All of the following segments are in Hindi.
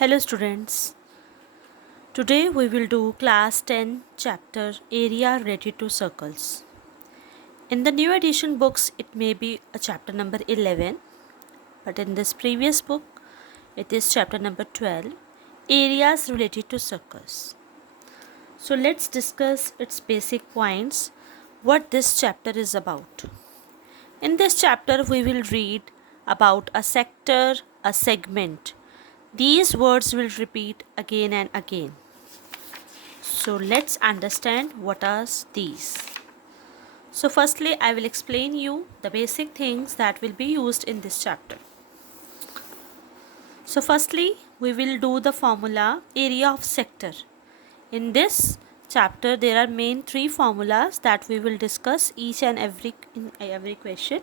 Hello students, today we will do class 10 chapter area related to circles. In the new edition books it may be a chapter number 11, but in this previous book it is chapter number 12, areas related to circles. So let's discuss its basic points, what this chapter is about. In this chapter we will read about a sector, a segment. These words will repeat again and again. So let's understand what are these. So firstly I will explain you the basic things that will be used in this chapter. So firstly we will do the formula area of sector. In this chapter there are main three formulas that we will discuss each and every question.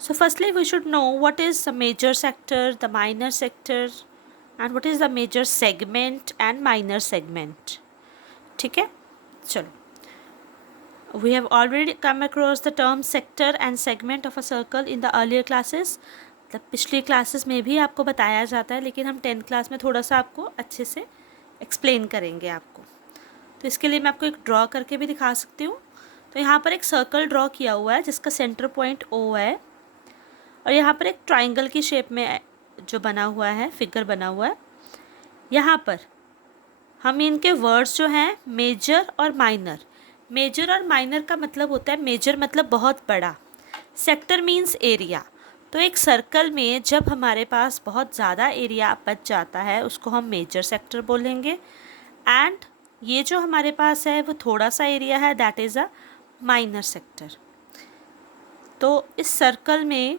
So firstly we should know what is the major sector, the minor sector, and what is the major segment and minor segment. ठीक है, चलो. We have already come across the term sector and segment of a circle in the earlier classes. मतलब पिछली क्लासेस में भी आपको बताया जाता है, लेकिन हम 10th क्लास में थोड़ा सा आपको अच्छे से एक्सप्लेन करेंगे आपको. तो इसके लिए मैं आपको एक ड्रॉ करके भी दिखा सकती हूँ. तो यहाँ पर एक सर्कल ड्रॉ किया हुआ है जिसका सेंटर पॉइंट O है, और यहाँ पर एक ट्राइंगल की शेप में जो बना हुआ है, फिगर बना हुआ है. यहाँ पर हम इनके वर्ड्स जो हैं मेजर और माइनर. मेजर और माइनर का मतलब होता है, मेजर मतलब बहुत बड़ा, सेक्टर मीन्स एरिया. तो एक सर्कल में जब हमारे पास बहुत ज़्यादा एरिया बच जाता है उसको हम मेजर सेक्टर बोलेंगे, एंड ये जो हमारे पास है वो थोड़ा सा एरिया है, that is a minor sector. तो इस सर्कल में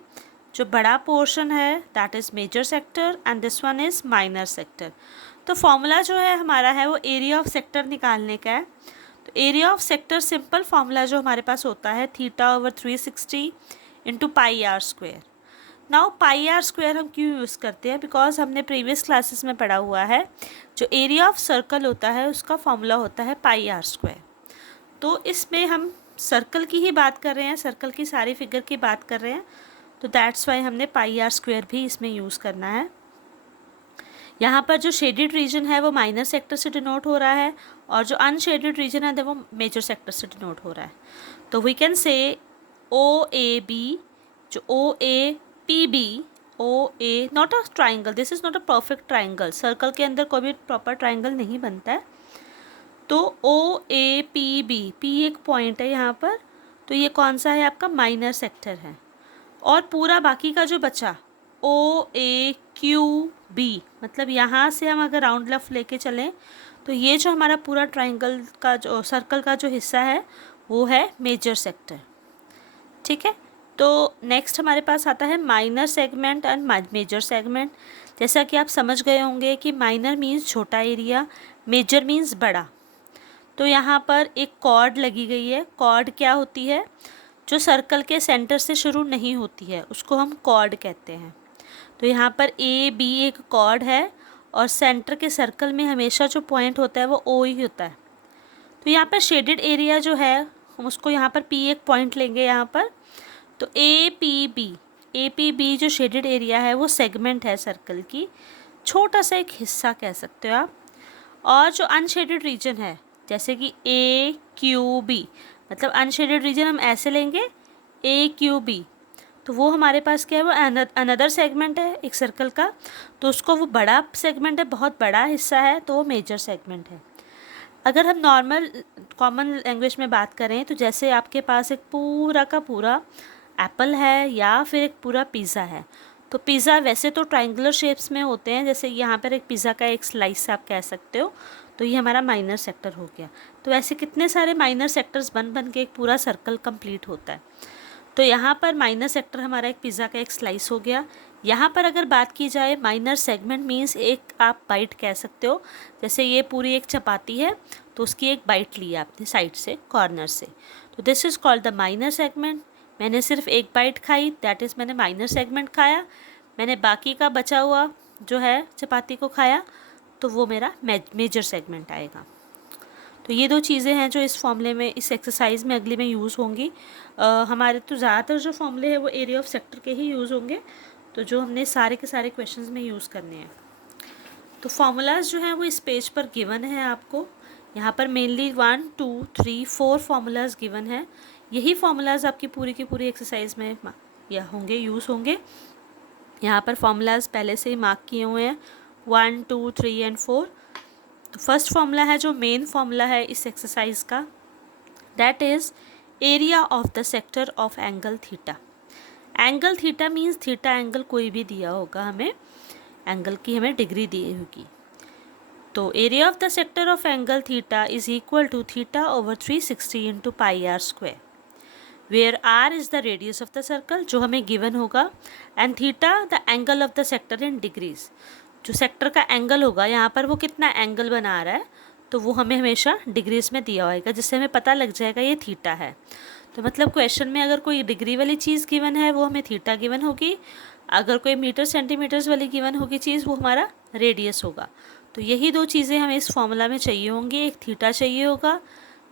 जो बड़ा पोर्शन है that is major sector and this one is minor sector. तो फॉर्मूला जो है हमारा है वो एरिया ऑफ सेक्टर निकालने का है. तो area of sector simple formula जो हमारे पास होता है θ/360 इंटू πr². नाउ πr² हम क्यों यूज़ करते हैं, बिकॉज हमने प्रीवियस क्लासेस में पढ़ा हुआ है जो एरिया ऑफ सर्कल होता है उसका फॉर्मूला होता है πr². तो इसमें हम सर्कल की ही बात कर रहे हैं, सर्कल की सारी फिगर की बात कर रहे हैं, तो दैट्स वाई हमने πr² भी इसमें यूज़ करना है. यहाँ पर जो शेडेड रीजन है वो माइनर सेक्टर से डिनोट हो रहा है, और जो अनशेडेड रीजन है वो मेजर सेक्टर से डिनोट हो रहा है. तो वी कैन से OAB, जो OAPB, OA not a triangle, this is not a perfect triangle. Circle के अंदर कोई भी प्रॉपर ट्राइंगल नहीं बनता है. तो OAPB, P एक पॉइंट है यहाँ पर, तो ये कौन सा है आपका माइनर सेक्टर है. और पूरा बाकी का जो बचा OAQB, मतलब यहाँ से हम अगर राउंड लेफ्ट लेके चलें तो ये जो हमारा पूरा ट्राइंगल का जो सर्कल का जो हिस्सा है वो है मेजर सेक्टर. ठीक है. तो नेक्स्ट हमारे पास आता है minor segment and major segment. जैसा कि आप समझ गए होंगे कि माइनर मीन्स छोटा एरिया, मेजर मीन्स बड़ा. तो यहाँ पर एक कॉर्ड लगी गई है. कॉर्ड क्या होती है, जो सर्कल के सेंटर से शुरू नहीं होती है उसको हम कॉर्ड कहते हैं. तो यहाँ पर AB एक कॉर्ड है, और सेंटर के सर्कल में हमेशा जो पॉइंट होता है वो O ही होता है. तो यहाँ पर शेडेड एरिया जो है हम उसको यहाँ पर P एक पॉइंट लेंगे यहाँ पर. तो APB जो शेडेड एरिया है वो सेगमेंट है सर्कल की, छोटा सा एक हिस्सा कह सकते हो आप. और जो अनशेडेड रीजन है जैसे कि AQB, मतलब अनशेडेड रीजन हम ऐसे लेंगे AQB, तो वो हमारे पास क्या है, वो अनदर सेगमेंट है एक सर्कल का. तो उसको वो बड़ा सेगमेंट है, बहुत बड़ा हिस्सा है, तो वो मेजर सेगमेंट है. अगर हम नॉर्मल कॉमन लैंग्वेज में बात करें तो जैसे आपके पास एक पूरा का पूरा एप्पल है या फिर एक पूरा पिज़्ज़ा है. तो पिज़्ज़ा वैसे तो ट्रायंगुलर शेप्स में होते हैं, जैसे यहाँ पर एक पिज़्ज़ा का एक स्लाइस आप कह सकते हो. तो ये हमारा माइनर सेक्टर हो गया. तो ऐसे कितने सारे माइनर सेक्टर्स बन के एक पूरा सर्कल कंप्लीट होता है. तो यहाँ पर माइनर सेक्टर हमारा एक पिज़्ज़ा का एक स्लाइस हो गया. यहाँ पर अगर बात की जाए माइनर सेगमेंट मीन्स एक आप बाइट कह सकते हो. जैसे ये पूरी एक चपाती है तो उसकी एक बाइट ली आपने साइड से, कॉर्नर से, तो this is called the minor segment. मैंने सिर्फ एक बाइट खाई, दैट इज़ मैंने माइनर सेगमेंट खाया. मैंने बाकी का बचा हुआ जो है चपाती को खाया, तो वो मेरा मेजर सेगमेंट आएगा. तो ये दो चीज़ें हैं जो इस फॉर्मूले में, इस एक्सरसाइज में अगली में यूज़ होंगी. हमारे तो ज़्यादातर जो फॉर्मूले हैं वो एरिया ऑफ सेक्टर के ही यूज़ होंगे, तो जो हमने सारे के सारे क्वेश्चंस में यूज़ करने हैं. तो फार्मूलाज जो हैं वो इस पेज पर गिवन है आपको। यहाँ पर मेनली 1 2 3 4 फार्मूलाज गिवन है। यही फार्मूलाज आपकी पूरी की पूरी एक्सरसाइज में या होंगे, यूज़ होंगे। यहाँ पर फार्मूलाज पहले से ही मार्क किए हुए हैं 1 2 3 एंड 4। तो फर्स्ट फार्मूला है जो मेन फार्मूला है इस एक्सरसाइज का, that is area of the sector of angle theta. Angle theta means theta angle कोई भी दिया होगा, हमें एंगल की हमें डिग्री दी होगी। तो area of the sector of angle theta is equal to theta over 360 into pi R square, where R is the radius of the circle जो हमें गिवन होगा, and theta the angle of the sector in degrees. जो सेक्टर का एंगल होगा यहाँ पर वो कितना एंगल बना रहा है तो वो हमें हमेशा डिग्रीज में दिया होगा, जिससे हमें पता लग जाएगा ये थीटा है। तो मतलब क्वेश्चन में अगर कोई डिग्री वाली चीज़ गिवन है वो हमें थीटा गिवन होगी, अगर कोई मीटर सेंटीमीटर्स वाली गिवन होगी चीज़ वो हमारा रेडियस होगा। तो यही दो चीज़ें हमें इस फॉर्मूला में चाहिए होंगी, एक थीटा चाहिए होगा,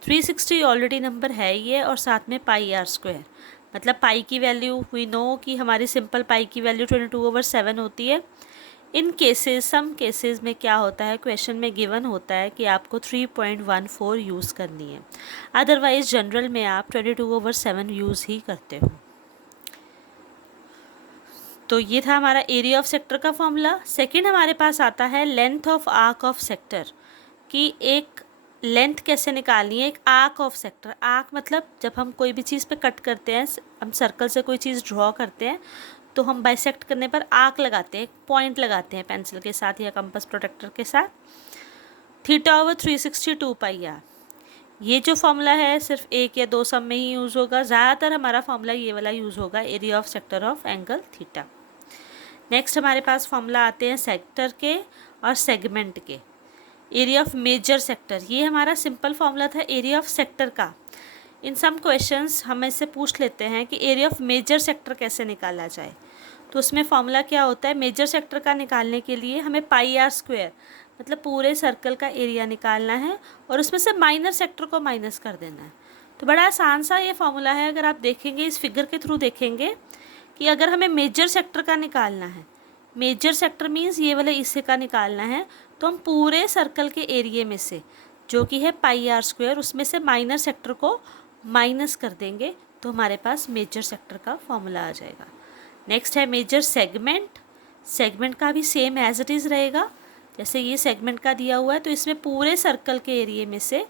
360 ऑलरेडी नंबर है ये, और साथ में पाई आर स्क्वायर। मतलब पाई की वैल्यू वी नो कि हमारी सिंपल पाई की वैल्यू 22/7 होती है। इन केसेस सम केसेस में क्या होता है, क्वेश्चन में गिवन होता है कि आपको 3.14 यूज़ करनी है, अदरवाइज जनरल में आप 22/7 यूज़ ही करते हो। तो ये था हमारा एरिया ऑफ सेक्टर का फॉर्मूला। सेकंड हमारे पास आता है length of arc of sector, कि एक लेंथ कैसे निकालनी है एक आर्क ऑफ सेक्टर। आर्क मतलब जब हम कोई भी चीज़ पे कट करते हैं, हम सर्कल से कोई चीज़ ड्रॉ करते हैं तो हम बाइसेक्ट करने पर आर्क लगाते हैं, एक पॉइंट लगाते हैं पेंसिल के साथ या कंपास प्रोटेक्टर के साथ। थीटा ओवर 362 पाई आर, ये जो फॉर्मूला है सिर्फ एक या दो सम में ही यूज़ होगा, ज़्यादातर हमारा फॉर्मूला ये वाला यूज़ होगा, area of sector of angle theta. Next हमारे पास फॉर्मूला आते हैं सेक्टर के और सेगमेंट के। एरिया ऑफ मेजर सेक्टर, ये हमारा सिंपल फॉर्मूला था एरिया ऑफ सेक्टर का। इन सम क्वेश्चंस हम इससे पूछ लेते हैं कि एरिया ऑफ मेजर सेक्टर कैसे निकाला जाए। तो उसमें फॉर्मूला क्या होता है, मेजर सेक्टर का निकालने के लिए हमें पाई आर स्क्वायर मतलब पूरे सर्कल का एरिया निकालना है और उसमें से माइनर सेक्टर को माइनस कर देना है। तो बड़ा आसान सा ये फॉर्मूला है, अगर आप देखेंगे इस फिगर के थ्रू देखेंगे कि अगर हमें मेजर सेक्टर का निकालना है, मेजर सेक्टर मीन्स ये वाले हिस्से का निकालना है, तो हम पूरे सर्कल के एरिए में से जो कि है पाई आर स्क्वायर उसमें से माइनर सेक्टर को माइनस कर देंगे तो हमारे पास मेजर सेक्टर का फॉर्मूला आ जाएगा। नेक्स्ट है मेजर सेगमेंट। सेगमेंट का भी सेम एज इट इज़ रहेगा, जैसे ये सेगमेंट का दिया हुआ है तो इसमें पूरे सर्कल के एरिए में से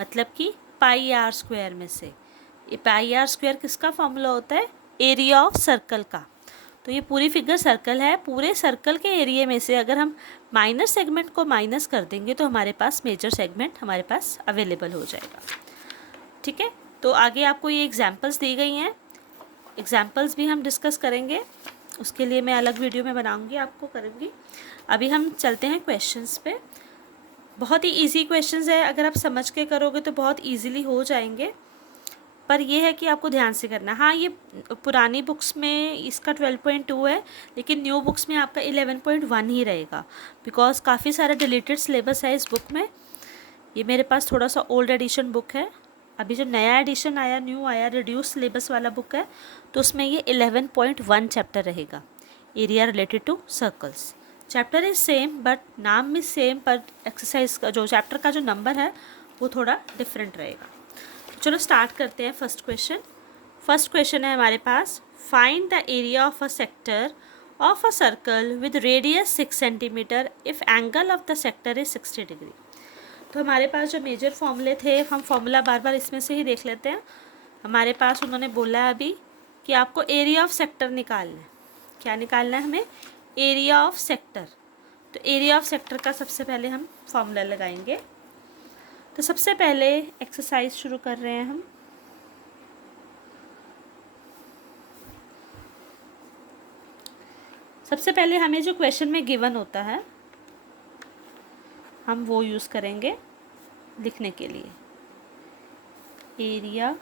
मतलब कि पाई आर स्क्वायर में से, ये पाई आर स्क्वायर किसका फॉर्मूला होता है, एरिया ऑफ सर्कल का। तो ये पूरी फिगर सर्कल है, पूरे सर्कल के एरिए में से अगर हम माइनर सेगमेंट को माइनस कर देंगे तो हमारे पास मेजर सेगमेंट हमारे पास अवेलेबल हो जाएगा। ठीक है, तो आगे आपको ये एग्जांपल्स दी गई हैं, एग्जांपल्स भी हम डिस्कस करेंगे, उसके लिए मैं अलग वीडियो में बनाऊंगी आपको करूँगी। अभी हम चलते हैं क्वेश्चंस पे। बहुत ही इजी क्वेश्चंस है, अगर आप समझ के करोगे तो बहुत इजीली हो जाएंगे, पर यह है कि आपको ध्यान से करना। हाँ, ये पुरानी बुक्स में इसका 12.2 है, लेकिन न्यू बुक्स में आपका 11.1 ही रहेगा, बिकॉज काफ़ी सारा डिलीटेड सिलेबस है इस बुक में। ये मेरे पास थोड़ा सा ओल्ड एडिशन बुक है, अभी जो नया एडिशन आया, न्यू आया, रिड्यूस सिलेबस वाला बुक है, तो उसमें ये 11.1 चैप्टर रहेगा, area related to circles. Chapter is same but नाम भी सेम, पर एक्सरसाइज का जो चैप्टर का जो नंबर है वो थोड़ा डिफरेंट रहेगा। चलो स्टार्ट करते हैं फर्स्ट क्वेश्चन। फर्स्ट क्वेश्चन है हमारे पास, find the area of a sector of a circle with radius 6 centimetre if angle of the sector is 60 degree. तो हमारे पास जो मेजर फॉर्मूले थे, हम फॉर्मूला बार बार इसमें से ही देख लेते हैं। हमारे पास उन्होंने बोला है अभी कि आपको एरिया ऑफ सेक्टर निकालना है। क्या निकालना है हमें, एरिया ऑफ सेक्टर। तो एरिया ऑफ सेक्टर का सबसे पहले हम फॉर्मूला लगाएंगे। तो सबसे पहले एक्सरसाइज शुरू कर रहे हैं हम। सबसे पहले हमें जो क्वेश्चन में गिवन होता है हम वो यूज़ करेंगे लिखने के लिए। एरिया,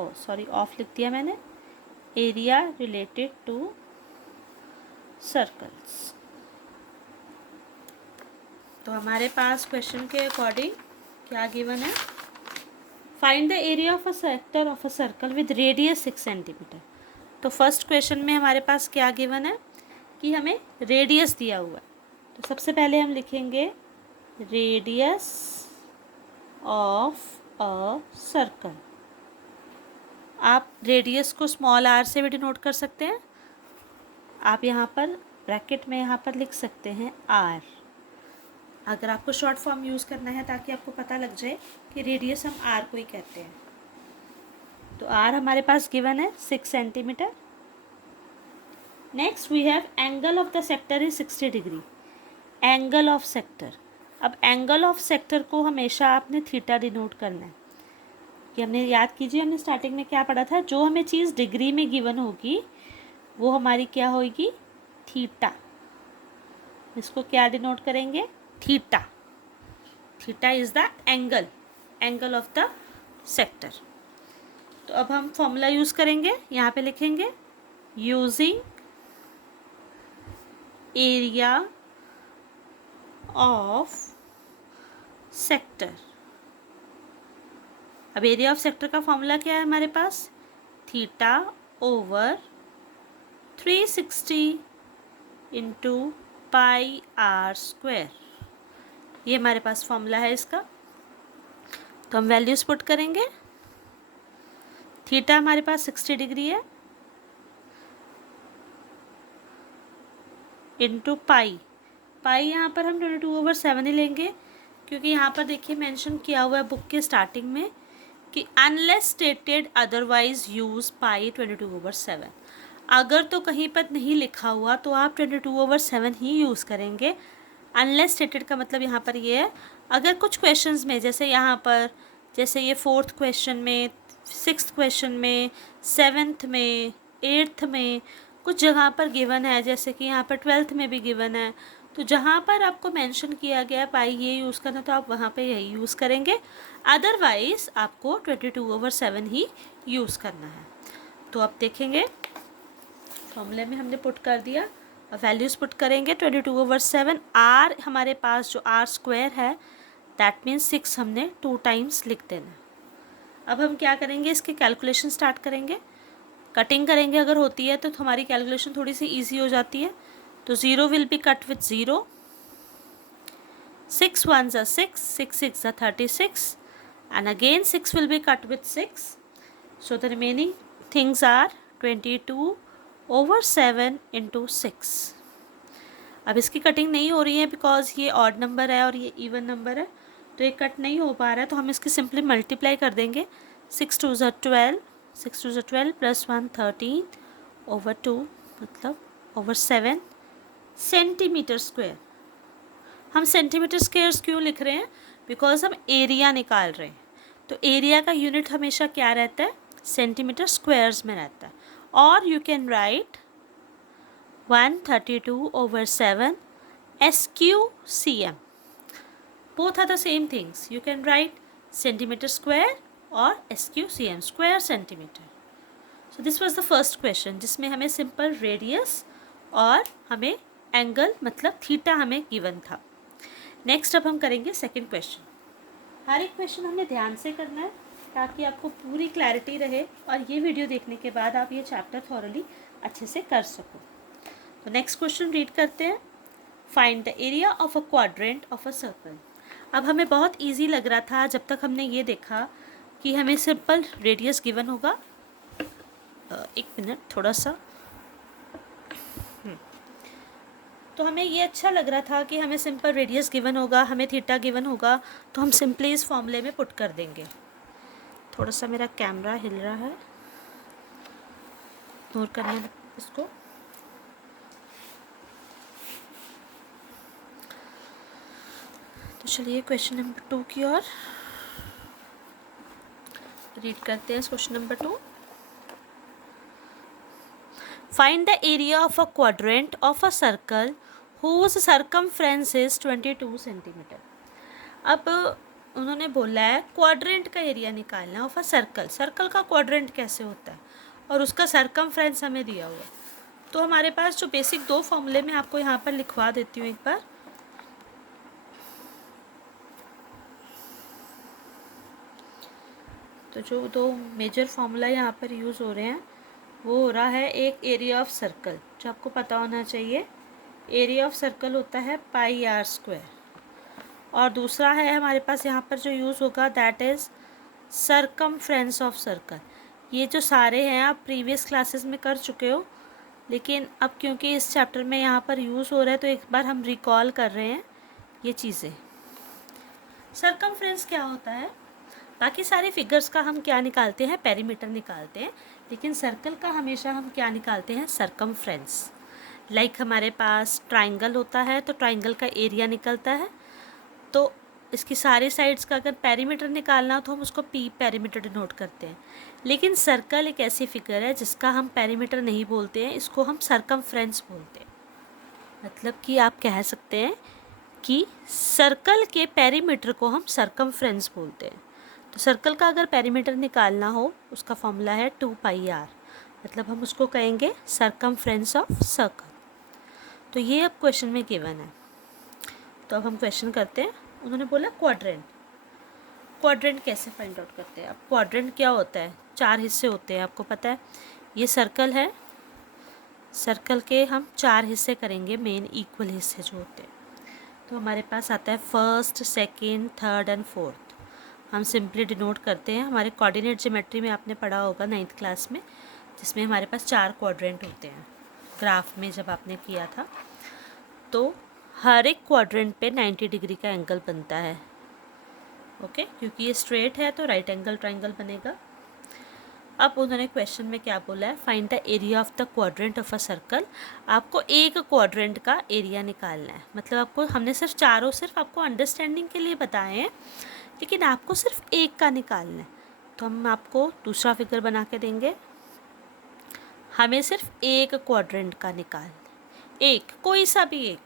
ऑफ लिख दिया मैंने, एरिया रिलेटेड टू सर्कल्स। तो हमारे पास क्वेश्चन के अकॉर्डिंग क्या गिवन है, find the area of a sector of a circle with radius 6 centimetre. तो फर्स्ट क्वेश्चन में हमारे पास क्या गिवन है कि हमें रेडियस दिया हुआ है, तो सबसे पहले हम लिखेंगे रेडियस ऑफ अ सर्कल। आप रेडियस को स्मॉल आर से भी डिनोट कर सकते हैं। आप यहाँ पर ब्रैकेट में यहाँ पर लिख सकते हैं आर, अगर आपको शॉर्ट फॉर्म यूज़ करना है ताकि आपको पता लग जाए कि रेडियस हम आर को ही कहते हैं। तो आर हमारे पास गिवन है 6 centimetre. Next we have angle of the sector is 60 degree. Angle of sector, अब एंगल ऑफ सेक्टर को हमेशा आपने थीटा डिनोट करना है। कि हमने याद कीजिए हमने स्टार्टिंग में क्या पढ़ा था, जो हमें चीज़ डिग्री में गिवन होगी वो हमारी क्या होगी, थीटा। इसको क्या डिनोट करेंगे, theta. Theta is the angle of the sector. तो अब हम फॉर्मूला यूज़ करेंगे, यहाँ पे लिखेंगे यूजिंग एरिया ऑफ सेक्टर। अब एरिया ऑफ सेक्टर का फॉर्मूला क्या है हमारे पास, theta over 360 into pi R square. ये हमारे पास फॉर्मूला है इसका। तो हम वैल्यूज़ पुट करेंगे। थीटा हमारे पास 60 डिग्री है इंटू पाई। पाई यहाँ पर हम 22/7 ही लेंगे, क्योंकि यहाँ पर देखिए मेंशन किया हुआ है बुक के स्टार्टिंग में कि अनलेस स्टेटेड अदरवाइज यूज़ पाई 22/7। अगर तो कहीं पर नहीं लिखा हुआ तो आप 22/7 ही यूज़ करेंगे। अनलेस स्टेटेड का मतलब यहाँ पर ये है, अगर कुछ क्वेश्चंस में जैसे यहाँ पर, जैसे ये 4th क्वेश्चन में, 6th क्वेश्चन में, 7th में, 8th में कुछ जगह पर गिवन है, जैसे कि यहाँ पर 12th में भी गिवन है, तो जहाँ पर आपको मेंशन किया गया है पाई ये यूज़ करना तो आप वहाँ पे यही यूज़ करेंगे। अदरवाइज़ आपको 22/7 ही यूज़ करना है। तो आप देखेंगे फॉर्मूले में हमने पुट कर दिया, अब वैल्यूज़ पुट करेंगे 22/7। आर हमारे पास जो आर स्क्वायर है दैट मीन्स 6 हमने 2 टाइम्स लिख देना। अब हम क्या करेंगे, इसकी कैलकुलेशन स्टार्ट करेंगे। कटिंग करेंगे अगर होती है तो हमारी कैलकुलेशन थोड़ी सी ईजी हो जाती है। तो 0 will be cut with 0, 6 1s are 6, 6 6s are 36, and again 6 will be cut with 6. So the remaining things are 22/7 into 6. अब इसकी कटिंग नहीं हो रही है बिकॉज ये ऑड नंबर है और ये इवन नंबर है, तो ये कट नहीं हो पा रहा है, तो हम इसकी सिंपली मल्टीप्लाई कर देंगे। 6 2s are 12, 6 2s are 12 plus 1 13/2 मतलब ओवर 7 सेंटीमीटर स्क्वायर। हम सेंटीमीटर स्क्वायर क्यों लिख रहे हैं, बिकॉज हम एरिया निकाल रहे हैं। तो एरिया का यूनिट हमेशा क्या रहता है, सेंटीमीटर स्क्वायर्स में रहता है। और you can right 132/7 SQCM, both are the same things. You can write centimeter square or SQCM, square centimeter. So this was the first question जिसमें हमें सिंपल रेडियस और हमें एंगल मतलब थीटा हमें गिवन था। नेक्स्ट अब हम करेंगे सेकंड क्वेश्चन। हर एक क्वेश्चन हमें ध्यान से करना है ताकि आपको पूरी क्लैरिटी रहे और ये वीडियो देखने के बाद आप ये चैप्टर थॉरली अच्छे से कर सको। तो नेक्स्ट क्वेश्चन रीड करते हैं। Find the area of a quadrant of a circle. अब हमें बहुत इजी लग रहा था जब तक हमने ये देखा कि हमें सिंपल रेडियस गिवन होगा। एक मिनट थोड़ा सा, तो हमें ये अच्छा लग रहा था कि हमें सिंपल रेडियस गिवन होगा, हमें थीटा गिवन होगा, तो हम सिंपली इस फॉर्मूले में पुट कर देंगे। थोड़ा सा मेरा कैमरा हिल रहा है, इग्नोर करना इसको। तो चलिए क्वेश्चन नंबर 2 की ओर रीड करते हैं। Question number 2, find the area of a quadrant of a circle whose circumference is 22 centimetre. अब उन्होंने बोला है क्वाड्रेंट का एरिया निकालना ऑफ अ सर्कल। सर्कल का क्वाड्रेंट कैसे होता है और उसका सर्कमफ्रेंस हमें दिया हुआ है। तो हमारे पास जो बेसिक 2 फॉर्मूले मैं आपको यहाँ पर लिखवा देती हूँ एक बार। तो जो 2 मेजर फार्मूला यहाँ पर यूज़ हो रहे हैं वो हो रहा है, एक एरिया ऑफ सर्कल जो आपको पता होना चाहिए एरिया ऑफ सर्कल होता है पाई आर स्क्वायर। और दूसरा है हमारे पास यहाँ पर जो यूज़ होगा that is circumference of circle. ये जो सारे हैं आप प्रीवियस क्लासेस में कर चुके हो, लेकिन अब क्योंकि इस चैप्टर में यहाँ पर यूज़ हो रहा है तो एक बार हम रिकॉल कर रहे हैं ये चीज़ें। सरकमफ्रेंस क्या होता है? बाकी सारे फिगर्स का हम क्या निकालते हैं? पेरीमीटर निकालते हैं, लेकिन सर्कल का हमेशा हम क्या निकालते हैं? सरकमफ्रेंस। लाइक हमारे पास ट्राइंगल होता है तो ट्राइंगल का एरिया निकलता है, तो इसकी सारी साइड्स का अगर पेरीमीटर निकालना हो तो हम उसको पी पेरीमीटर डिनोट करते हैं। लेकिन सर्कल एक ऐसी फिगर है जिसका हम पेरीमीटर नहीं बोलते हैं, इसको हम सरकमफ्रेंस बोलते हैं। मतलब कि आप कह सकते हैं कि सर्कल के पेरीमीटर को हम सरकमफ्रेंस बोलते हैं। तो सर्कल का अगर पेरीमीटर निकालना हो उसका फॉर्मूला है 2πr, मतलब हम उसको कहेंगे सरकमफ्रेंस ऑफ सर्कल। तो ये अब क्वेश्चन में गिवन है, तो अब हम क्वेश्चन करते हैं। उन्होंने बोला क्वाड्रेंट। क्वाड्रेंट कैसे फाइंड आउट करते हैं? अब क्वाड्रेंट क्या होता है? 4 हिस्से होते हैं, आपको पता है। ये सर्कल है, सर्कल के हम 4 हिस्से करेंगे, मेन इक्वल हिस्से जो होते हैं। तो हमारे पास आता है first, second, third and fourth. हम सिंपली डिनोट करते हैं। हमारे कोऑर्डिनेट ज्योमेट्री में आपने पढ़ा होगा 9th क्लास में, जिसमें हमारे पास 4 क्वाड्रेंट होते हैं ग्राफ में जब आपने किया था। तो हर एक क्वाड्रेंट पे 90 डिग्री का एंगल बनता है, ओके, क्योंकि ये स्ट्रेट है तो राइट एंगल ट्राइंगल बनेगा। अब उन्होंने क्वेश्चन में क्या बोला है? Find the area of the quadrant of a circle. आपको एक क्वाड्रेंट का एरिया निकालना है। मतलब आपको हमने सिर्फ आपको अंडरस्टैंडिंग के लिए बताए हैं, लेकिन आपको सिर्फ एक का निकालना है। तो हम आपको दूसरा फिगर बना के देंगे। हमें सिर्फ एक क्वाड्रेंट का निकालना है, एक, कोई सा भी एक,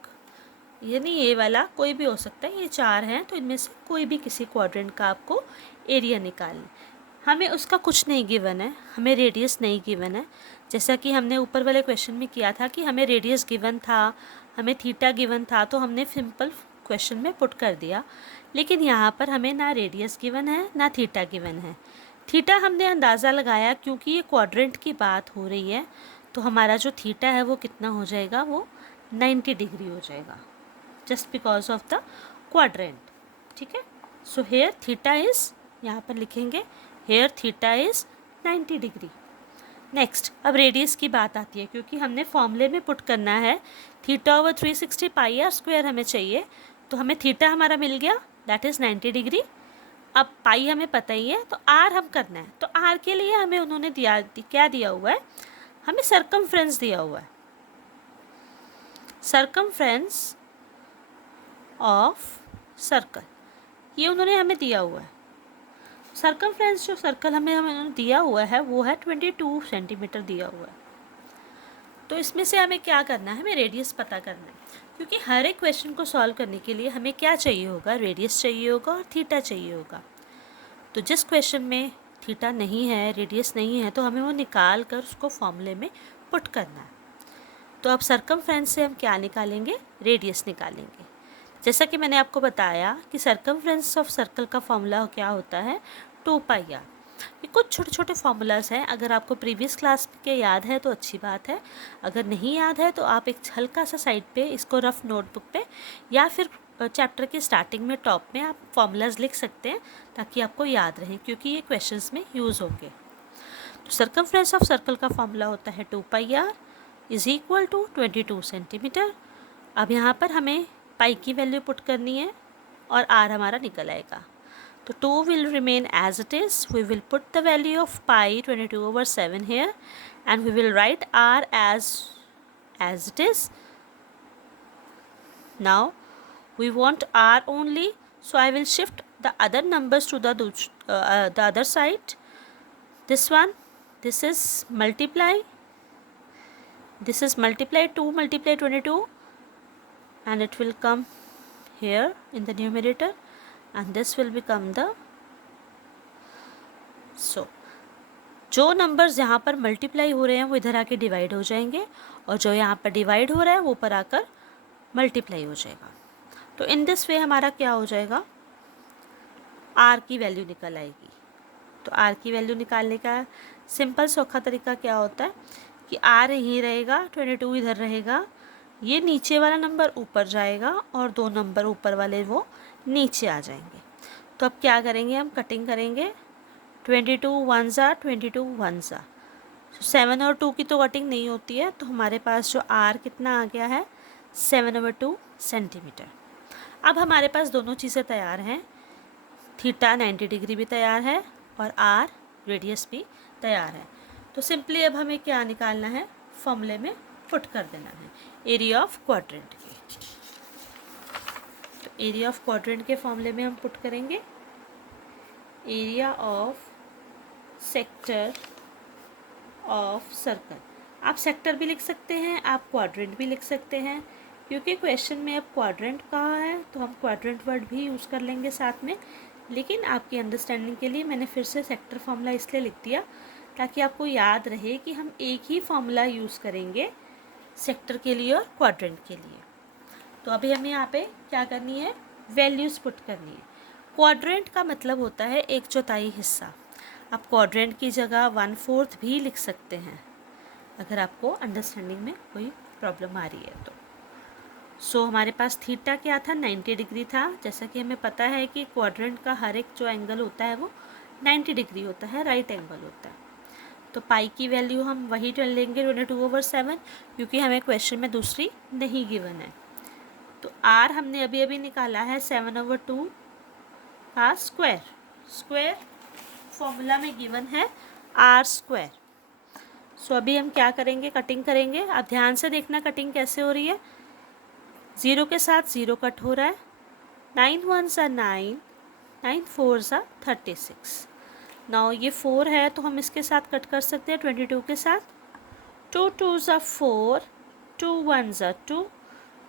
ये नहीं ये वाला, कोई भी हो सकता है। ये 4 हैं तो इनमें से कोई भी किसी क्वाड्रेंट का आपको एरिया निकालना है। हमें उसका कुछ नहीं गिवन है, हमें रेडियस नहीं गिवन है। जैसा कि हमने ऊपर वाले क्वेश्चन में किया था कि हमें रेडियस गिवन था, हमें थीटा गिवन था, तो हमने सिंपल क्वेश्चन में पुट कर दिया। लेकिन यहाँ पर हमें ना रेडियस गिवन है ना थीटा गिवन है। थीटा हमने अंदाज़ा लगाया क्योंकि ये क्वाड्रेंट की बात हो रही है, तो हमारा जो थीटा है वो कितना हो जाएगा? वो 90 डिग्री हो जाएगा, just because of the quadrant. ठीक है, सो हेयर थीटा इज़, यहाँ पर लिखेंगे here theta is 90 degree. Next, अब रेडियस की बात आती है, क्योंकि हमने फॉर्मूले में पुट करना है theta over 360 pi R square हमें चाहिए। तो हमें थीटा हमारा मिल गया, दैट इज़ 90 डिग्री। अब पाई हमें पता ही है, तो आर हम करना है। तो आर के लिए हमें उन्होंने क्या दिया हुआ है? हमें सरकमफ्रेंस दिया हुआ है, सरकमफ्रेंस ऑफ सर्कल, ये उन्होंने हमें दिया हुआ है। सरकमफ्रेंस जो सर्कल हमें दिया हुआ है वो है 22 सेंटीमीटर दिया हुआ है। तो इसमें से हमें क्या करना है? हमें रेडियस पता करना है, क्योंकि हर एक क्वेश्चन को सॉल्व करने के लिए हमें क्या चाहिए होगा? रेडियस चाहिए होगा और थीटा चाहिए होगा। तो जिस क्वेश्चन में थीटा नहीं है, रेडियस नहीं है, तो हमें वो निकाल कर उसको फॉर्मूले में पुट करना है। तो अब सरकमफ्रेंस से हम क्या निकालेंगे? रेडियस निकालेंगे। जैसा कि मैंने आपको बताया कि सरकमफ्रेंस ऑफ सर्कल का फॉर्मूला क्या होता है? 2πr। ये कुछ छोटे छोटे फार्मूलाज हैं, अगर आपको प्रीवियस क्लास के याद है तो अच्छी बात है, अगर नहीं याद है तो आप एक हल्का सा साइड पे इसको रफ नोटबुक पे या फिर चैप्टर के स्टार्टिंग में टॉप में आप फार्मूलाज लिख सकते हैं, ताकि आपको याद रहें, क्योंकि ये क्वेश्चंस में यूज़ होंगे। तो सरकमफ्रेंस ऑफ सर्कल का फॉर्मूला होता है 2πr is equal to 22 centimetre. अब यहाँ पर हमें पाई की वैल्यू पुट करनी है और आर हमारा निकल आएगा। तो 2 will remain as it is. We will put the value of pi 22/7 here, and we will write r as it is. Now we want r only, so I will shift the other numbers to the other side. This one, this is multiply 2 multiply 22, and it will come here in the numerator, and this will become the जो नंबर्स यहाँ पर मल्टीप्लाई हो रहे हैं वो इधर आके डिवाइड हो जाएंगे, और जो यहाँ पर डिवाइड हो रहा है वो ऊपर आकर मल्टीप्लाई हो जाएगा। तो इन दिस वे हमारा क्या हो जाएगा? आर की वैल्यू निकल आएगी। तो आर की वैल्यू निकालने का सिंपल सौखा तरीका क्या होता है कि आर यहीं रहेगा, 22 इधर रहेगा, ये नीचे वाला नंबर ऊपर जाएगा और 2 नंबर ऊपर वाले वो नीचे आ जाएंगे। तो अब क्या करेंगे, हम कटिंग करेंगे। 22 1 ज़ा 22 1 ज़ा। 7 और 2 की तो कटिंग नहीं होती है, तो हमारे पास जो आर कितना आ गया है 7/2 सेंटीमीटर। अब हमारे पास दोनों चीज़ें तैयार हैं, थीटा 90 डिग्री भी तैयार है और आर रेडियस भी तैयार है। तो सिंपली अब हमें क्या निकालना है, फॉर्मूले में पुट कर देना है एरिया ऑफ क्वाड्रेंट के। तो एरिया ऑफ क्वाड्रेंट के फॉर्मूले में हम पुट करेंगे area of sector of circle. आप सेक्टर भी लिख सकते हैं, आप क्वाड्रेंट भी लिख सकते हैं, क्योंकि क्वेश्चन में अब क्वाड्रेंट कहा है तो हम क्वाड्रेंट वर्ड भी यूज़ कर लेंगे साथ में। लेकिन आपकी अंडरस्टैंडिंग के लिए मैंने फिर से सेक्टर फार्मूला इसलिए लिख दिया ताकि आपको याद रहे कि हम एक ही फार्मूला यूज़ करेंगे सेक्टर के लिए और क्वाड्रेंट के लिए। तो अभी हमें यहाँ पे क्या करनी है, वैल्यूज़ पुट करनी है। क्वाड्रेंट का मतलब होता है 1/4 हिस्सा। आप क्वाड्रेंट की जगह 1/4 भी लिख सकते हैं अगर आपको अंडरस्टैंडिंग में कोई प्रॉब्लम आ रही है तो। सो हमारे पास थीटा क्या था, 90 डिग्री था। जैसा कि हमें पता है कि क्वाड्रेंट का हर एक जो एंगल होता है वो 90 डिग्री होता है, राइट एंगल होता है। तो पाई की वैल्यू हम वही लेंगे 22/7, क्योंकि हमें क्वेश्चन में दूसरी नहीं गिवन है। तो आर हमने अभी अभी निकाला है 7/2 का स्क्वायर। स्क्वायर फॉर्मूला में गिवन है आर स्क्वायर। सो अभी हम क्या करेंगे, कटिंग करेंगे। आप ध्यान से देखना कटिंग कैसे हो रही है। 0 के साथ 0 कट हो रहा है। 9 1 ज़ा 9, 9 4 ज़ा 36। नाउ ये 4 है तो हम इसके साथ कट कर सकते हैं 22 के साथ। 2 2 ज़ा 4, 2 1 ज़ा 2,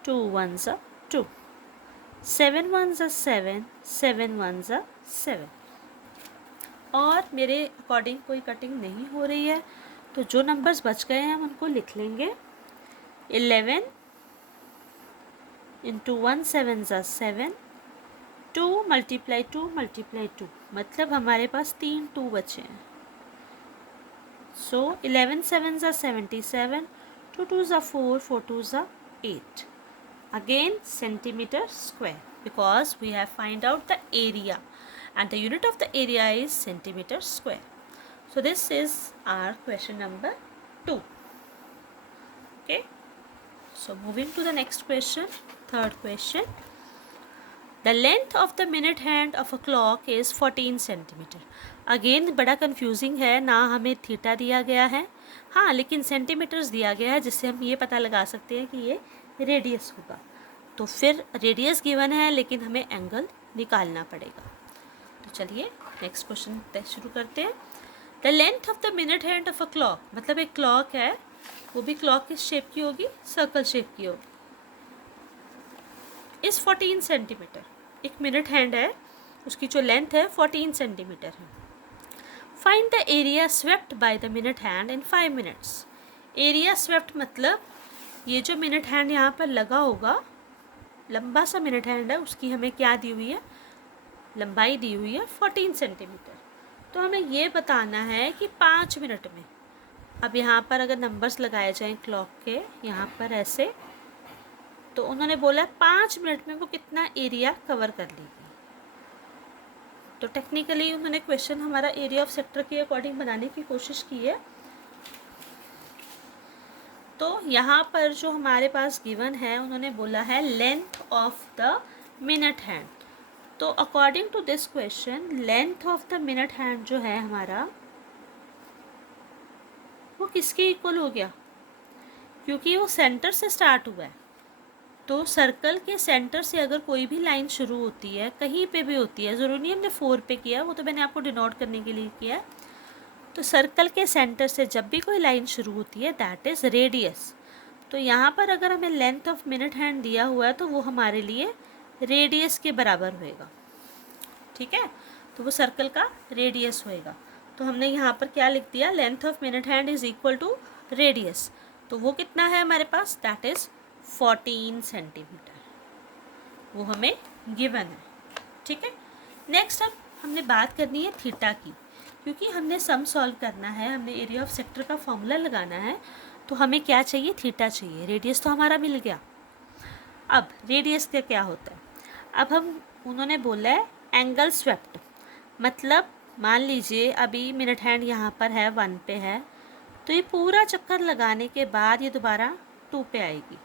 2 1 ज़ा 2, 7 1 ज़ा 7, 7 1 ज़ा 7। और मेरे अकॉर्डिंग कोई कटिंग नहीं हो रही है, तो जो नंबर्स बच गए हैं हम उनको लिख लेंगे। 11 इंटू 1 7 ज़ा 7, 2 × 2 × 2, मतलब हमारे पास 3 2 बचे हैं। सो 11 7 ज़ा 77, 2 2 ज़ा 4, 4 2 ज़ा 8। Again centimeter square, because we have find out the area and the unit of the area is centimeter square. So this is our question number 2. Okay, so moving to the next question, third question. The length of the minute hand of a clock is 14 centimeter. Again बड़ा confusing है, ना हमें थीटा दिया गया है, हाँ लेकिन सेंटीमीटर्स दिया गया है, जिससे हम ये पता लगा सकते हैं कि ये रेडियस होगा। तो फिर रेडियस गिवन है लेकिन हमें एंगल निकालना पड़ेगा। तो चलिए नेक्स्ट क्वेश्चन शुरू करते हैं। The length of the minute hand of a clock, मतलब एक क्लॉक है, वो भी क्लॉक किस शेप की होगी, सर्कल शेप की होगी, इस 14 सेंटीमीटर। एक मिनट हैंड है, उसकी जो लेंथ है 14 सेंटीमीटर है। Find the area swept by the minute hand in 5 minutes. Area swept मतलब ये जो मिनट हैंड यहाँ पर लगा होगा, लंबा सा मिनट हैंड है, उसकी हमें क्या दी हुई है, लंबाई दी हुई है 14 सेंटीमीटर। तो हमें ये बताना है कि 5 मिनट में, अब यहाँ पर अगर नंबर्स लगाए जाएं क्लॉक के यहाँ पर ऐसे, तो उन्होंने बोला 5 मिनट में वो कितना एरिया कवर कर लेगी। तो टेक्निकली उन्होंने क्वेश्चन हमारा एरिया ऑफ सेक्टर के अकॉर्डिंग बनाने की कोशिश की है। तो यहाँ पर जो हमारे पास गिवन है, उन्होंने बोला है length of the minute hand. तो according to this question length of the minute hand जो है हमारा, वो किसके इक्वल हो गया, क्योंकि वो सेंटर से स्टार्ट हुआ है। तो सर्कल के सेंटर से अगर कोई भी लाइन शुरू होती है, कहीं पे भी होती है, ज़रूरी नहीं हमने 4 पे किया, वो तो मैंने आपको डिनोट करने के लिए किया है। तो सर्कल के सेंटर से जब भी कोई लाइन शुरू होती है दैट इज़ रेडियस। तो यहाँ पर अगर हमें लेंथ ऑफ मिनट हैंड दिया हुआ है तो वो हमारे लिए रेडियस के बराबर होएगा, ठीक है। तो वो सर्कल का रेडियस होएगा। तो हमने यहाँ पर क्या लिख दिया, length of minute hand is equal to radius. तो वो कितना है हमारे पास, दैट इज़ 14 सेंटीमीटर, वो हमें गिवन है, ठीक है। नेक्स्ट अब हमने बात करनी है थीटा की, क्योंकि हमने सम सॉल्व करना है, हमने एरिया ऑफ सेक्टर का फॉर्मूला लगाना है। तो हमें क्या चाहिए, थीटा चाहिए। रेडियस तो हमारा मिल गया। अब रेडियस का क्या होता है, अब हम उन्होंने बोला है एंगल स्वेप्ट, मतलब मान लीजिए अभी मिनट हैंड यहाँ पर है 1 पे है, तो ये पूरा चक्कर लगाने के बाद ये दोबारा 2 पे आएगी,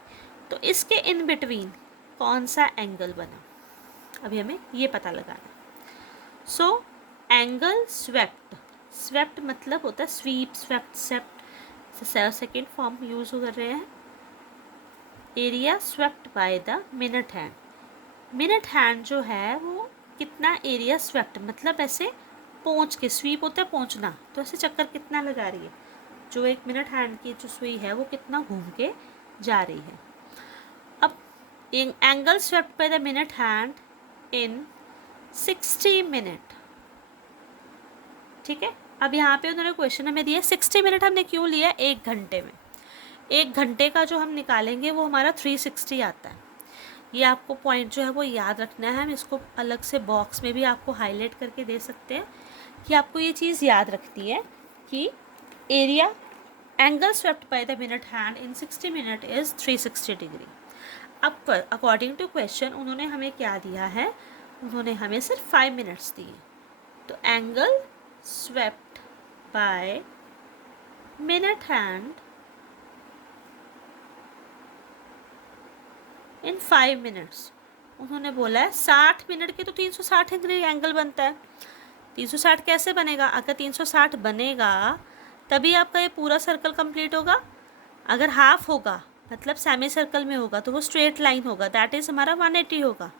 तो इसके इन बिटवीन कौन सा एंगल बना, अभी हमें ये पता लगाना है। सो एंगल स्वेप्ट, स्वेप्ट मतलब होता है sweep, swept, swept, second form use कर रहे हैं। Area swept by the minute hand, minute hand जो है वो कितना एरिया स्वेप्ट, मतलब ऐसे पहुँच के, स्वीप होता है पहुँचना, तो ऐसे चक्कर कितना लगा रही है, जो एक मिनट हैंड की जो सुई है वो कितना घूम के जा रही है। अब angle swept by the minute hand in 60 minute, ठीक है। अब यहाँ पे उन्होंने क्वेश्चन हमें दिया 60 मिनट, हमने क्यों लिया, 1 घंटे में, 1 घंटे का जो हम निकालेंगे वो हमारा 360 आता है। ये आपको पॉइंट जो है वो याद रखना है, हम इसको अलग से बॉक्स में भी आपको हाईलाइट करके दे सकते हैं कि आपको ये चीज़ याद रखनी है कि area angle swept by the minute hand in 60 minute is 360 degree. अब अकॉर्डिंग टू क्वेश्चन उन्होंने हमें क्या दिया है, उन्होंने हमें सिर्फ 5 मिनट्स दिए, तो angle swept by minute hand in 5 minutes, उन्होंने बोला है 60 मिनट के तो 360 डिग्री एंगल बनता है। 360 कैसे बनेगा, अगर 360 बनेगा तभी आपका ये पूरा सर्कल कंप्लीट होगा। अगर हाफ होगा मतलब सेमी सर्कल में होगा तो वो स्ट्रेट लाइन होगा, दैट इज़ हमारा 180 होगा,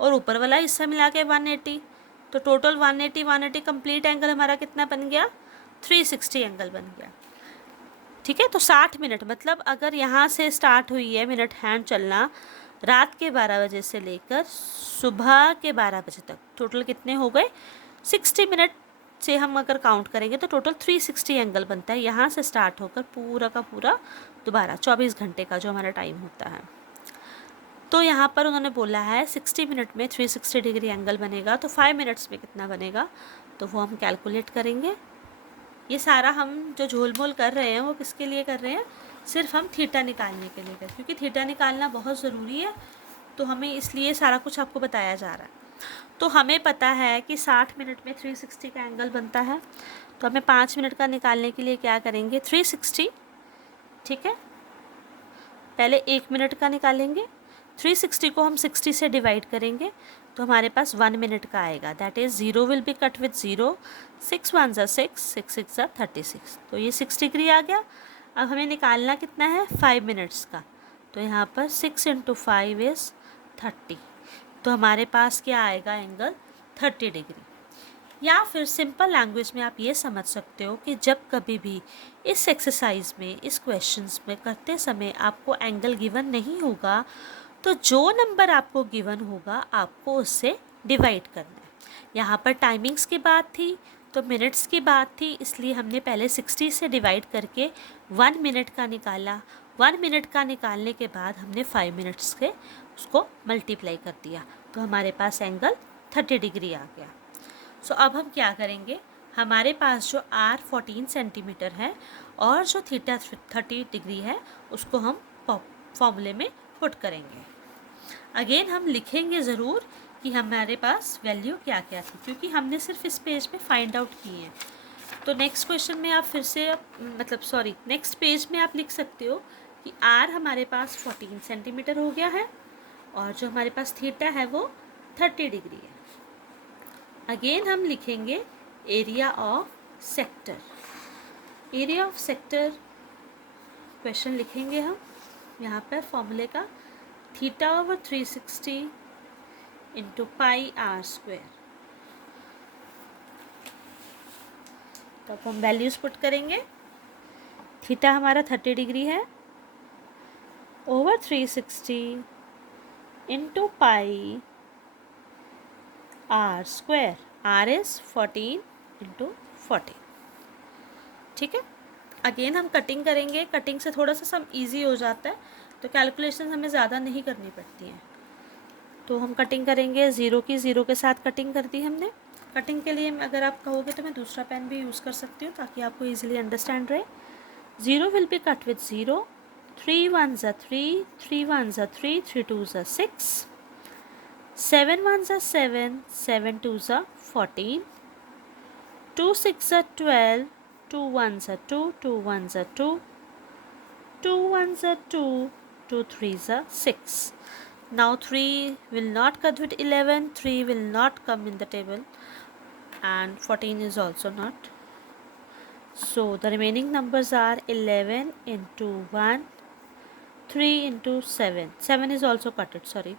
और ऊपर वाला हिस्सा मिला के 180, तो टोटल 180 कंप्लीट एंगल हमारा कितना बन गया, 360 एंगल बन गया, ठीक है। तो 60 मिनट मतलब अगर यहाँ से स्टार्ट हुई है मिनट हैंड चलना रात के 12 बजे से लेकर सुबह के 12 बजे तक, टोटल कितने हो गए, 60 मिनट से हम अगर काउंट करेंगे तो टोटल 360 एंगल बनता है, यहाँ से स्टार्ट होकर पूरा का पूरा दोबारा 24 घंटे का जो हमारा टाइम होता है। तो यहाँ पर उन्होंने बोला है 60 मिनट में 360 डिग्री एंगल बनेगा, तो 5 मिनट्स में कितना बनेगा, तो वो हम कैलकुलेट करेंगे। ये सारा हम जो झोलमोल कर रहे हैं वो किसके लिए कर रहे हैं, सिर्फ हम थीटा निकालने के लिए क्योंकि थीटा निकालना बहुत ज़रूरी है, तो हमें इसलिए सारा कुछ आपको बताया जा रहा है। तो हमें पता है कि 60 मिनट में 360 का एंगल बनता है, तो हमें 5 मिनट का निकालने के लिए क्या करेंगे, 360, ठीक है, पहले 1 मिनट का निकालेंगे, 360 को हम 60 से डिवाइड करेंगे तो हमारे पास 1 मिनट का आएगा, that is 0 will be cut with 0, 6 1 ज़ा 6, 6 6 ज़ा 36, तो ये 6 डिग्री आ गया। अब हमें निकालना कितना है, 5 मिनट्स का, तो यहाँ पर 6 × 5 इज़ 30, तो हमारे पास क्या आएगा, एंगल 30 डिग्री। या फिर सिंपल लैंग्वेज में आप ये समझ सकते हो कि जब कभी भी इस एक्सरसाइज में, इस क्वेश्चंस में करते समय आपको एंगल गिवन नहीं होगा, तो जो नंबर आपको गिवन होगा आपको उससे डिवाइड करना है। यहाँ पर टाइमिंग्स की बात थी तो मिनट्स की बात थी, इसलिए हमने पहले 60 से डिवाइड करके 1 मिनट का निकाला। 1 मिनट का निकालने के बाद हमने 5 मिनट्स के उसको मल्टीप्लाई कर दिया, तो हमारे पास एंगल 30 डिग्री आ गया। सो अब हम क्या करेंगे, हमारे पास जो R 14 सेंटीमीटर है और जो थीटा 30 डिग्री है उसको हम फॉर्मूले में पुट करेंगे। अगेन हम लिखेंगे ज़रूर कि हमारे पास वैल्यू क्या क्या थी, क्योंकि हमने सिर्फ इस पेज में फाइंड आउट की है। तो नेक्स्ट क्वेश्चन में आप फिर से नेक्स्ट पेज में आप लिख सकते हो कि R हमारे पास 14 सेंटीमीटर हो गया है और जो हमारे पास थीटा है वो 30 डिग्री है। अगेन हम लिखेंगे area of sector, area of sector question लिखेंगे हम यहाँ पर फॉर्मूले का, थीटा ओवर 360 इंटू पाई R स्क्वायर। तो अब हम वैल्यूज़ पुट करेंगे, थीटा हमारा 30 डिग्री है over 360 into pi R square, R is 14 into 40, ठीक है। अगेन हम कटिंग करेंगे, कटिंग से थोड़ा सा सम ईजी हो जाता है, तो कैलकुलेशन हमें ज़्यादा नहीं करनी पड़ती हैं। तो हम कटिंग करेंगे, 0 की 0 के साथ कटिंग कर दी हमने। कटिंग के लिए अगर आप कहोगे तो मैं दूसरा पेन भी यूज़ कर सकती हूँ ताकि आपको ईजिली अंडरस्टैंड रहे। 0 will be cut with 0. 3 ones are 3, 3 ones are 3, 3 twos are 6. 7 ones are 7, 7 twos are 14. 2 6 are 12, 2 ones are 2, 2 ones are 2. 2 ones are 2, 2 threes are 6. Now 3 will not cut with 11, 3 will not come in the table, and 14 is also not. So the remaining numbers are 11 into 1, 3 into 7. 7 is also cutted, sorry.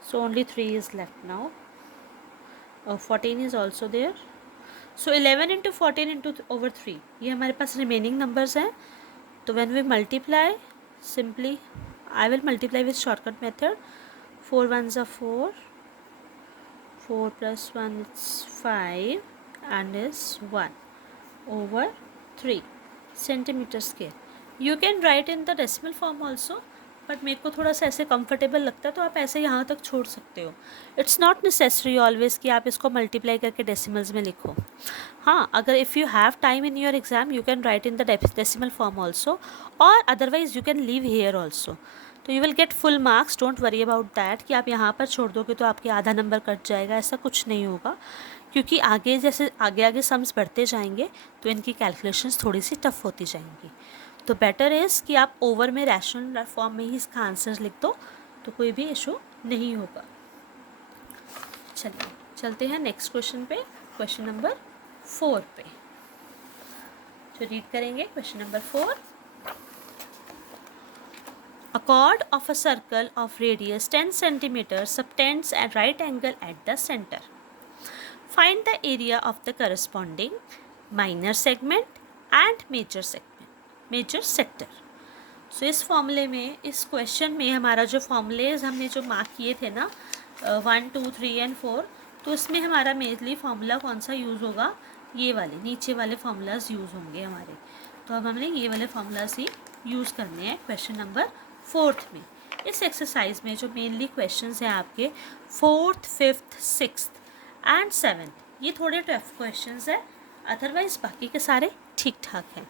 So only 3 is left now. 14 is also there. So 11 into 14 into over 3, ये हमारे पास remaining numbers हैं. तो when we multiply, simply I will multiply with shortcut method. 4 ones are 4, 4 plus 1 is 5, and is 1 over 3 centimeter square. You can write in the decimal form also, but मेरे को थोड़ा सा ऐसे कंफर्टेबल लगता है तो आप ऐसे यहाँ तक छोड़ सकते हो. इट्स नॉट नेसेसरी ऑलवेज कि आप इसको मल्टीप्लाई करके डेसिमल्स में लिखो. हाँ, अगर if you have time in your exam you can write in the decimal form also, और otherwise you can leave here also. तो you will get full marks. Don't worry about that कि आप यहाँ पर छोड़ दोगे तो आपके आधा नंबर कट जाएगा. ऐसा कुछ नहीं होगा, क्योंकि आगे जैसे आगे आगे सम्स बढ़ते जाएंगे तो इनकी कैलकुलेशंस थोड़ी सी टफ होती जाएंगी. तो बेटर इज़ कि आप ओवर में रैशनल फॉर्म में ही इसका आंसर लिख दो, तो कोई भी इशू नहीं होगा. चलिए चलते हैं नेक्स्ट क्वेश्चन पे, क्वेश्चन नंबर 4 पे. जो रीड करेंगे question number 4. A chord of a circle of radius 10 cm subtends at right angle at the center. Find the area of the corresponding minor segment and major sector. So इस फॉर्मूले में, इस क्वेश्चन में हमारा जो फॉर्मूलेज हमने जो मार्क किए थे ना 1 2 3 एंड 4, तो इसमें हमारा मेनली फार्मूला कौन सा यूज़ होगा, ये वाले नीचे वाले फार्मूलाज यूज़ होंगे हमारे. तो अब हमने ये वाले फार्मूलाज ही यूज़ करने हैं क्वेश्चन नंबर 4 में. इस एक्सरसाइज में जो मेनली क्वेश्चंस हैं आपके 4th 5th 6th and 7th, ये थोड़े टफ क्वेश्चंस हैं, अदरवाइज बाकी के सारे ठीक ठाक हैं.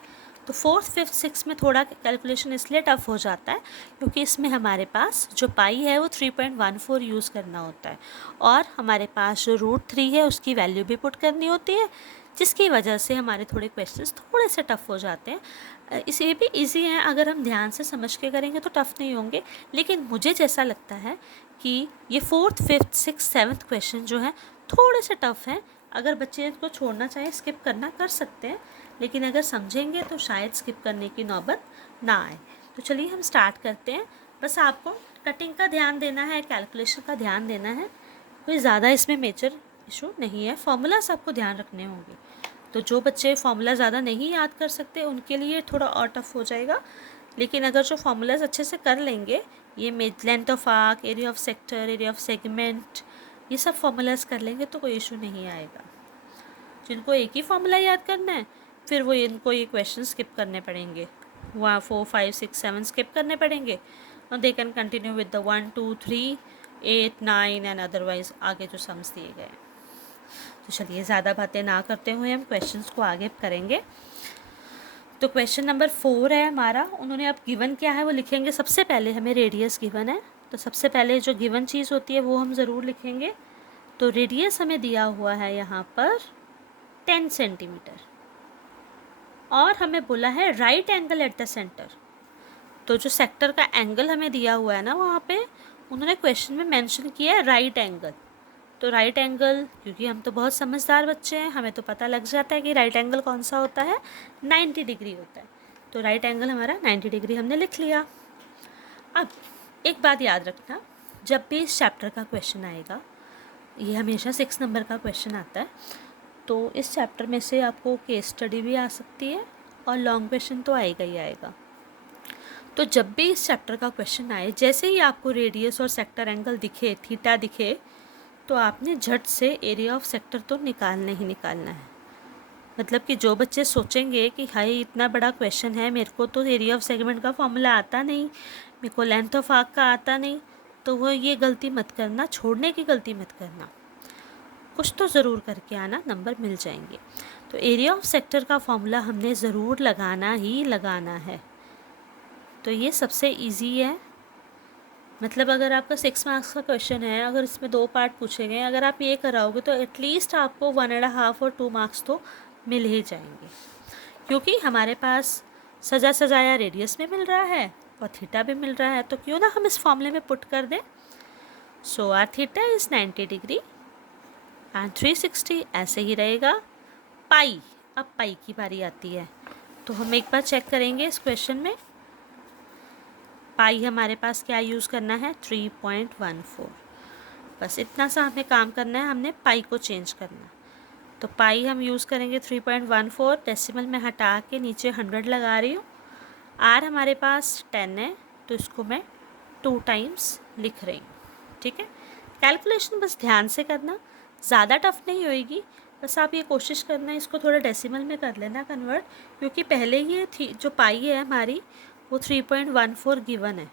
तो 4th 5th 6th में थोड़ा कैलकुलेशन इसलिए टफ हो जाता है क्योंकि इसमें हमारे पास जो पाई है वो 3.14 यूज़ करना होता है, और हमारे पास जो √3 है उसकी वैल्यू भी पुट करनी होती है, जिसकी वजह से हमारे थोड़े क्वेश्चंस थोड़े से टफ हो जाते हैं. इसे भी इजी हैं, अगर हम ध्यान से समझ के करेंगे तो टफ़ नहीं होंगे. लेकिन मुझे जैसा लगता है कि ये 4th 5th 6th 7th question जो हैं थोड़े से टफ़ हैं. अगर बच्चे इसको छोड़ना चाहें, स्किप करना कर सकते हैं, लेकिन अगर समझेंगे तो शायद स्किप करने की नौबत ना आए. तो चलिए हम स्टार्ट करते हैं. बस आपको कटिंग का ध्यान देना है, कैलकुलेशन का ध्यान देना है, कोई ज़्यादा इसमें मेजर इशू नहीं है. फॉर्मूलाज आपको ध्यान रखने होंगे. तो जो बच्चे फार्मूला ज़्यादा नहीं याद कर सकते उनके लिए थोड़ा और टफ हो जाएगा, लेकिन अगर जो फार्मूलाज अच्छे से कर लेंगे, ये length of arc, area of sector, area of segment, ये सब फार्मूलाज कर लेंगे तो कोई इशू नहीं आएगा. जिनको एक ही फार्मूला याद करना है फिर वो इनको ये क्वेश्चन स्किप करने पड़ेंगे, 4 5 6 7 स्किप करने पड़ेंगे, और they can continue with the 1 2 3 8 9 and otherwise आगे जो सम्स दिए गए. तो चलिए ज़्यादा बातें ना करते हुए हम क्वेश्चंस को आगे करेंगे. तो क्वेश्चन नंबर 4 है हमारा. उन्होंने अब गिवन क्या है वो लिखेंगे. सबसे पहले हमें रेडियस गिवन है, तो सबसे पहले जो गिवन चीज़ होती है वो हम ज़रूर लिखेंगे. तो रेडियस हमें दिया हुआ है यहाँ पर 10 सेंटीमीटर, और हमें बोला है right angle at the centre. तो जो सेक्टर का एंगल हमें दिया हुआ है ना, वहाँ पे उन्होंने क्वेश्चन में मेंशन किया है राइट एंगल. तो राइट एंगल, क्योंकि हम तो बहुत समझदार बच्चे हैं, हमें तो पता लग जाता है कि राइट एंगल कौन सा होता है, 90 डिग्री होता है. तो राइट एंगल हमारा 90 डिग्री हमने लिख लिया. अब एक बात याद रखना, जब भी इस चैप्टर का क्वेश्चन आएगा, ये हमेशा 6 नंबर का क्वेश्चन आता है, तो इस चैप्टर में से आपको केस स्टडी भी आ सकती है और लॉन्ग क्वेश्चन तो आएगा ही आएगा. तो जब भी इस चैप्टर का क्वेश्चन आए, जैसे ही आपको रेडियस और सेक्टर एंगल दिखे, थीटा दिखे, तो आपने झट से एरिया ऑफ सेक्टर तो निकालना ही निकालना है. मतलब कि जो बच्चे सोचेंगे कि हाई इतना बड़ा क्वेश्चन है, मेरे को तो एरिया ऑफ सेगमेंट का फॉर्मूला आता नहीं, मेरे को लेंथ ऑफ आर्क का आता नहीं, तो वो ये गलती मत करना, छोड़ने की गलती मत करना. कुछ तो ज़रूर करके आना, नंबर मिल जाएंगे. तो एरिया ऑफ सेक्टर का फॉर्मूला हमने ज़रूर लगाना ही लगाना है। तो ये सबसे इजी है, मतलब अगर आपका 6 मार्क्स का क्वेश्चन है, अगर इसमें 2 पार्ट पूछे गए, अगर आप ये कराओगे तो एटलीस्ट आपको 1.5 और 2 मार्क्स तो मिल ही जाएंगे, क्योंकि हमारे पास सजा सजाया रेडियस में मिल रहा है और थीटा भी मिल रहा है, तो क्यों ना हम इस फॉर्मूले में पुट कर दें। So R theta is 90 degree and 360 ऐसे ही रहेगा। पाई, अब पाई की बारी आती है, तो हम एक बार चेक करेंगे इस क्वेश्चन में। पाई हमारे पास क्या यूज़ करना है, 3.14। बस इतना सा हमें काम करना है, हमने पाई को चेंज करना। तो पाई हम यूज़ करेंगे 3.14, डेसिमल में हटा के नीचे 100 लगा रही हूँ। आर हमारे पास 10 है, तो इसको मैं 2 टाइम्स लिख रही हूँ। ठीक है, कैलकुलेशन बस ध्यान से करना, ज़्यादा टफ नहीं होएगी। बस आप ये कोशिश करना इसको थोड़ा डेसिमल में कर लेना कन्वर्ट, क्योंकि पहले ही थी जो पाई है हमारी वो 3.14 गिवन है।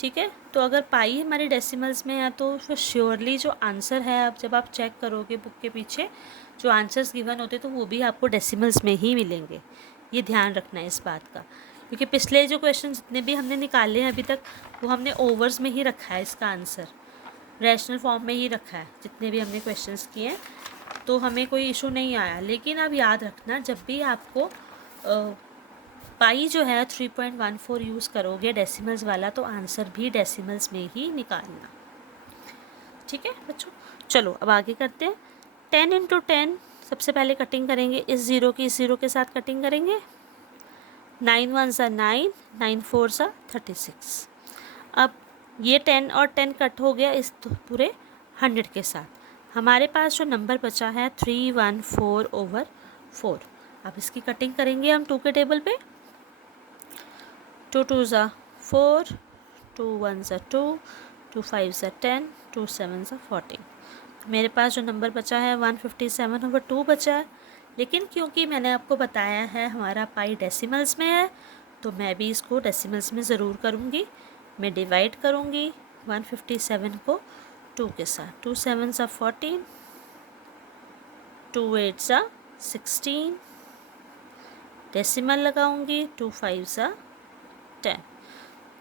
ठीक है, तो अगर पाई हमारी डेसिमल्स में है तो फिर श्योरली जो आंसर है, आप जब आप चेक करोगे बुक के पीछे जो आंसर्स गिवन होते तो वो भी आपको डेसिमल्स में ही मिलेंगे। ये ध्यान रखना है इस बात का, क्योंकि पिछले जो क्वेश्चन जितने भी हमने निकाले हैं अभी तक वो हमने ओवर्स में ही रखा है, इसका आंसर रैशनल फॉर्म में ही रखा है जितने भी हमने क्वेश्चंस किए हैं, तो हमें कोई इशू नहीं आया। लेकिन अब याद रखना, जब भी आपको पाई जो है 3.14 यूज़ करोगे डेसिमल्स वाला, तो आंसर भी डेसिमल्स में ही निकालना। ठीक है बच्चों, चलो अब आगे करते हैं। 10 इंटू 10 सबसे पहले कटिंग करेंगे, इस ज़ीरो की इस ज़ीरो के साथ कटिंग करेंगे। 9 1 सा 9, 9 4 सा 36। अब ये 10 और 10 कट हो गया इस पूरे 100 के साथ। हमारे पास जो नंबर बचा है 314/4। अब इसकी कटिंग करेंगे हम 2 के टेबल पे। 2 2 ज़ा 4, 2 1 ज़ा 2, 2 5 ज़ा 10, 2 7 ज़ा 14। मेरे पास जो नंबर बचा है 157/2 बचा है। लेकिन क्योंकि मैंने आपको बताया है हमारा पाई डेसिमल्स में है, तो मैं भी इसको डेसिमल्स में ज़रूर करूँगी। मैं डिवाइड करूँगी 157 को 2 के साथ। 2 7 ज़ा 14, 2 8 ज़ा 16, डेसिमल लगाऊँगी 2 5 ज़ा 10।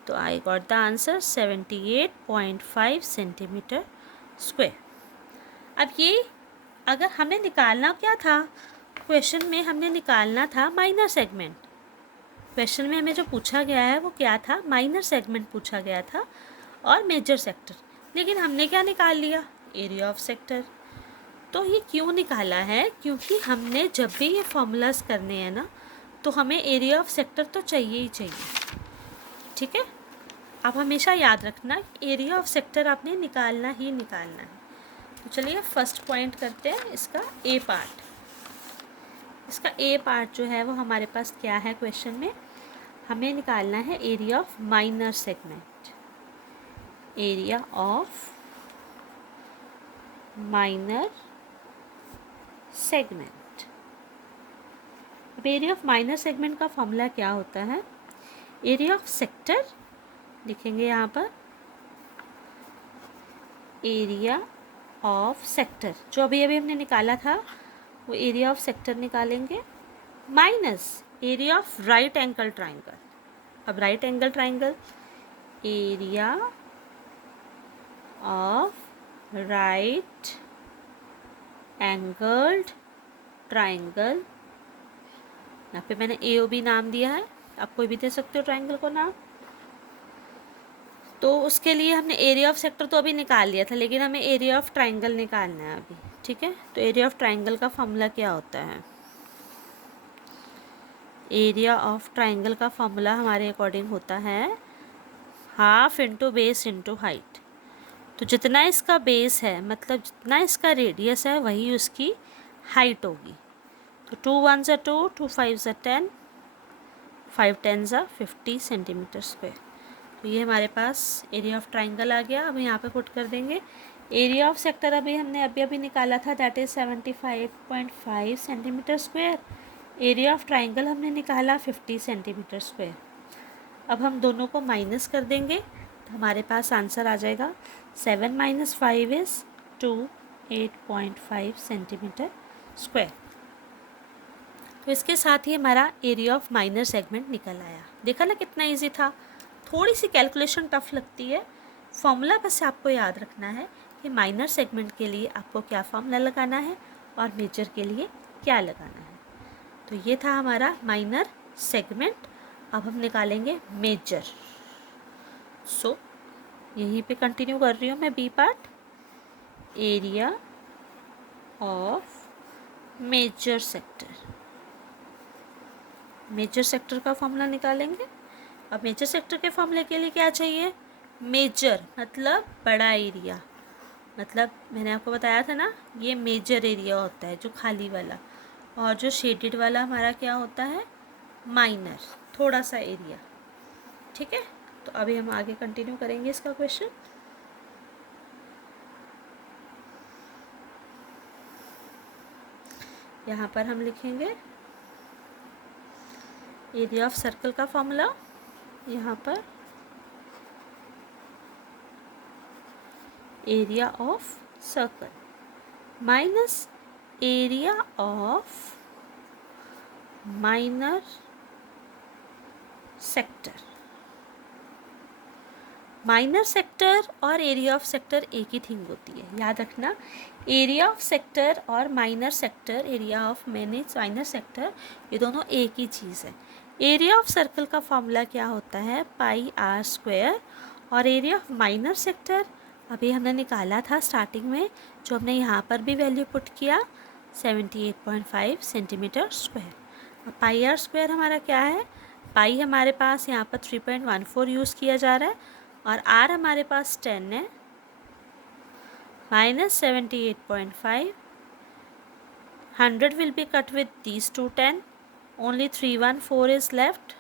तो I got the answer 78.5 centimetre square. अब ये अगर हमने निकालना क्या था, क्वेश्चन में हमने निकालना था माइनर सेगमेंट। क्वेश्चन में हमें जो पूछा गया है वो क्या था, माइनर सेगमेंट पूछा गया था और मेजर सेक्टर। लेकिन हमने क्या निकाल लिया, एरिया ऑफ सेक्टर। तो ये क्यों निकाला है, क्योंकि हमने जब भी ये फॉर्मूलाज करने हैं ना, तो हमें एरिया ऑफ सेक्टर तो चाहिए ही चाहिए। ठीक है, आप हमेशा याद रखना एरिया ऑफ सेक्टर आपने निकालना ही निकालना है। तो चलिए फर्स्ट पॉइंट करते हैं इसका ए पार्ट। इसका ए पार्ट जो है वो हमारे पास क्या है, क्वेश्चन में हमें निकालना है area of minor segment. Area of minor segment. अब एरिया ऑफ माइनर सेगमेंट का फॉर्मूला क्या होता है, एरिया ऑफ सेक्टर लिखेंगे यहाँ पर, एरिया ऑफ सेक्टर जो अभी अभी हमने निकाला था वो एरिया ऑफ सेक्टर निकालेंगे, minus area of right angle triangle. अब right angle triangle, area of right angled triangle, यहाँ पे मैंने AOB नाम दिया है, आप कोई भी दे सकते हो ट्राइंगल को नाम। तो उसके लिए हमने एरिया ऑफ सेक्टर तो अभी निकाल लिया था, लेकिन हमें एरिया ऑफ ट्राइंगल निकालना है अभी। ठीक है, तो एरिया ऑफ ट्राइंगल का फॉर्मूला क्या होता है, एरिया ऑफ ट्राइंगल का फॉर्मूला हमारे अकॉर्डिंग होता है half into base into height. तो जितना इसका बेस है, मतलब जितना इसका रेडियस है, वही उसकी हाइट होगी। तो 2 1 ज़ा 2, 2 5 ज़ा 10, 5 10 ज़ा 50 सेंटीमीटर स्क्वायर। तो ये हमारे पास एरिया ऑफ ट्राइंगल आ गया। अब यहाँ पे पुट कर देंगे एरिया ऑफ सेक्टर, अभी हमने अभी निकाला था, that is 75.5 centimetre square. Area of triangle हमने निकाला 50 सेंटीमीटर स्क्वायर। अब हम दोनों को माइनस कर देंगे तो हमारे पास आंसर आ जाएगा 7 - 5 इज़ 2, 8.5 सेंटीमीटर स्क्वायर। तो इसके साथ ही हमारा एरिया ऑफ माइनर सेगमेंट निकल आया। देखा ना कितना इजी था। थोड़ी सी कैलकुलेशन टफ लगती है, फॉर्मूला बस आपको याद रखना है कि माइनर सेगमेंट के लिए आपको क्या फॉर्मूला लगाना है और मेजर के लिए क्या लगाना है। तो ये था हमारा माइनर सेगमेंट। अब हम निकालेंगे मेजर। सो यहीं पे कंटिन्यू कर रही हूँ मैं B part. Area of major sector, major sector का फॉर्मूला निकालेंगे। अब मेजर सेक्टर के फॉर्मूले के लिए क्या चाहिए? मेजर मतलब बड़ा एरिया, मतलब मैंने आपको बताया था ना, ये मेजर एरिया होता है जो खाली वाला, और जो शेडेड वाला हमारा क्या होता है? माइनर, थोड़ा सा एरिया। ठीक है, तो अभी हम आगे कंटिन्यू करेंगे इसका क्वेश्चन। यहाँ पर हम लिखेंगे एरिया ऑफ सर्कल का फॉर्मूला। यहाँ पर area of circle minus area of minor sector. Minor sector और एरिया ऑफ सेक्टर एक ही थिंग होती है, याद रखना। एरिया ऑफ सेक्टर और minor sector, area of minor sector, ये दोनों एक ही चीज़ है। एरिया ऑफ सर्कल का फॉर्मूला क्या होता है? पाई आर स्क्वायर। और एरिया ऑफ माइनर सेक्टर अभी हमने निकाला था स्टार्टिंग में, जो हमने यहाँ पर भी वैल्यू पुट किया, 78.5 सेंटीमीटर स्क्वायर। अब पाई आर स्क्वायर हमारा क्या है? पाई हमारे पास यहाँ पर 3.14 यूज़ किया जा रहा है, और आर हमारे पास 10 है, minus 78.5, 100 will be cut with these two 10, only 314 is left.